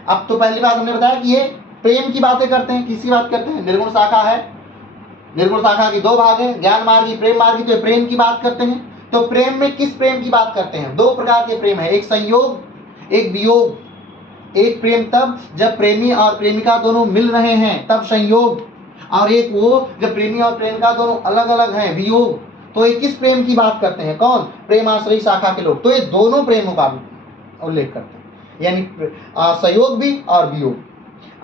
अब तो पहली बात हमने बताया कि ये प्रेम की बातें करते हैं। किसकी बात करते हैं? निर्गुण शाखा है, निर्गुण शाखा की दो भाग है, ज्ञान मार्गी, प्रेम मार्गी। तो प्रेम की बात करते हैं। तो प्रेम में किस प्रेम की बात करते हैं? दो प्रकार के प्रेम है, एक संयोग, एक वियोग। एक प्रेम तब जब प्रेमी और प्रेमिका दोनों मिल रहे हैं, तब संयोग, और एक वो जब प्रेमी और प्रेमिका दोनों अलग अलग हैं, वियोग। तो ये किस प्रेम की बात करते हैं? कौन? प्रेमाश्रयी शाखा के लोग। तो ये दोनों प्रेमों का उल्लेख करते हैं, यानी संयोग भी और वियोग।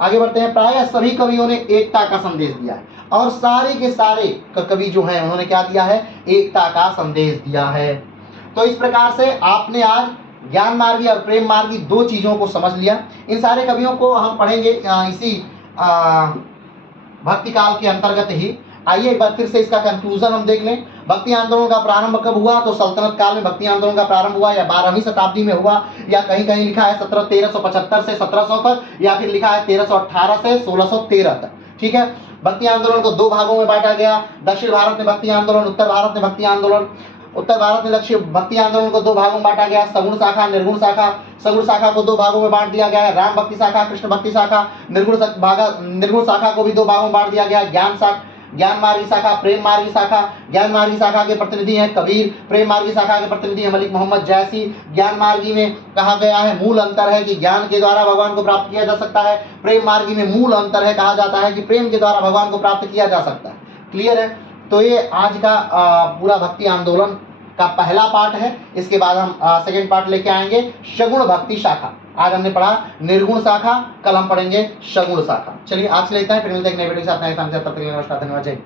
आगे बढ़ते हैं। प्रायः सभी कवियों ने एकता का संदेश दिया है, और सारे के सारे कवि जो हैं, उन्होंने क्या दिया है? एकता का संदेश दिया है। तो इस प्रकार से आपने आज ज्ञान मार्गी और प्रेम मार्गी दो चीजों को समझ लिया। इन सारे कवियों को हम पढ़ेंगे इसी भक्ति काल के अंतर्गत ही। आइए एक बार फिर से इसका कंक्लूजन हम देख लें। भक्ति आंदोलन का प्रारंभ कब हुआ? तो सल्तनत काल में भक्ति आंदोलन का प्रारंभ हुआ, या 12वीं शताब्दी में हुआ, या कहीं कहीं लिखा है 1375 से 1700 तक, या फिर लिखा है 1318 से 1613 तक। ठीक है, भक्ति आंदोलन को दो भागों में बांटा गया। दक्षिण भारत में भक्ति आंदोलन, उत्तर भारत में भक्ति आंदोलन। उत्तर भारत में दक्षिण भक्ति आंदोलन को दो भागों में बांटा गया, सगुण शाखा, निर्गुण शाखा। सगुण शाखा को दो भागों में बांट दिया गया है, राम भक्ति शाखा, कृष्ण भक्ति शाखा। निर्गुण शाखा को भी दो भागों में बांट दिया गया, ज्ञान मार्गी शाखा, प्रेम मार्गी शाखा। ज्ञान मार्गी शाखा के प्रतिनिधि हैं कबीर, प्रेम मार्गी शाखा के प्रतिनिधि हैं मलिक मोहम्मद जैसी। ज्ञान मार्गी में कहा गया है, मूल अंतर है कि ज्ञान के द्वारा भगवान को प्राप्त किया जा सकता है। प्रेम मार्गी में मूल अंतर है, कहा जाता है कि प्रेम के द्वारा भगवान को प्राप्त किया जा सकता है। क्लियर है? तो ये आज का पूरा भक्ति आंदोलन का पहला पार्ट है। इसके बाद हम सेकेंड पार्ट लेके आएंगे, सगुण भक्ति शाखा। आज हमने पढ़ा निर्गुण शाखा, कल हम पढ़ेंगे सगुण शाखा। चलिए आज से लेते हैं, फिर मिलते हैं एक नए वीडियो के साथ। नमस्कार, धन्यवाद, जय।